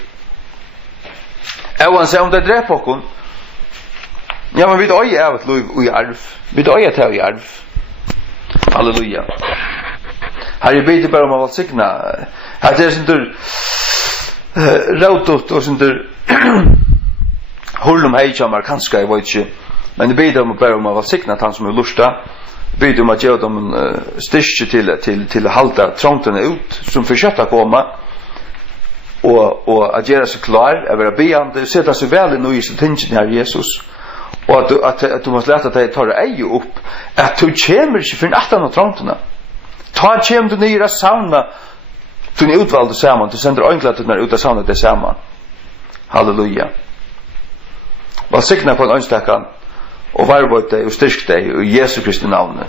Även om det dräper okon. Ja, men vi öjer av ett liv i arv. Vi öjer till i arv. Halleluja. Här är bete bara om att signa. Här är sånt där rådot och sånt där hullum hejtjammar kanske, jag vet inte. Men det bete bara om att signa att han som lusta. Bidde om att göra dem styrke till att halta trångtarna ut som försöker komma och att göra sig klar att vara beande, sätta sig väl i nu i tingen här Jesus och att du måste lära dig ta dig upp att du kommer inte för natten av trångtarna ta kommer du ner i sauna du är utvalda samman du sänder enkelt att du är ute av sauna det samman halleluja var signa på en önstakan och varvåt dig och styrk dig i Jesu Kristi navn.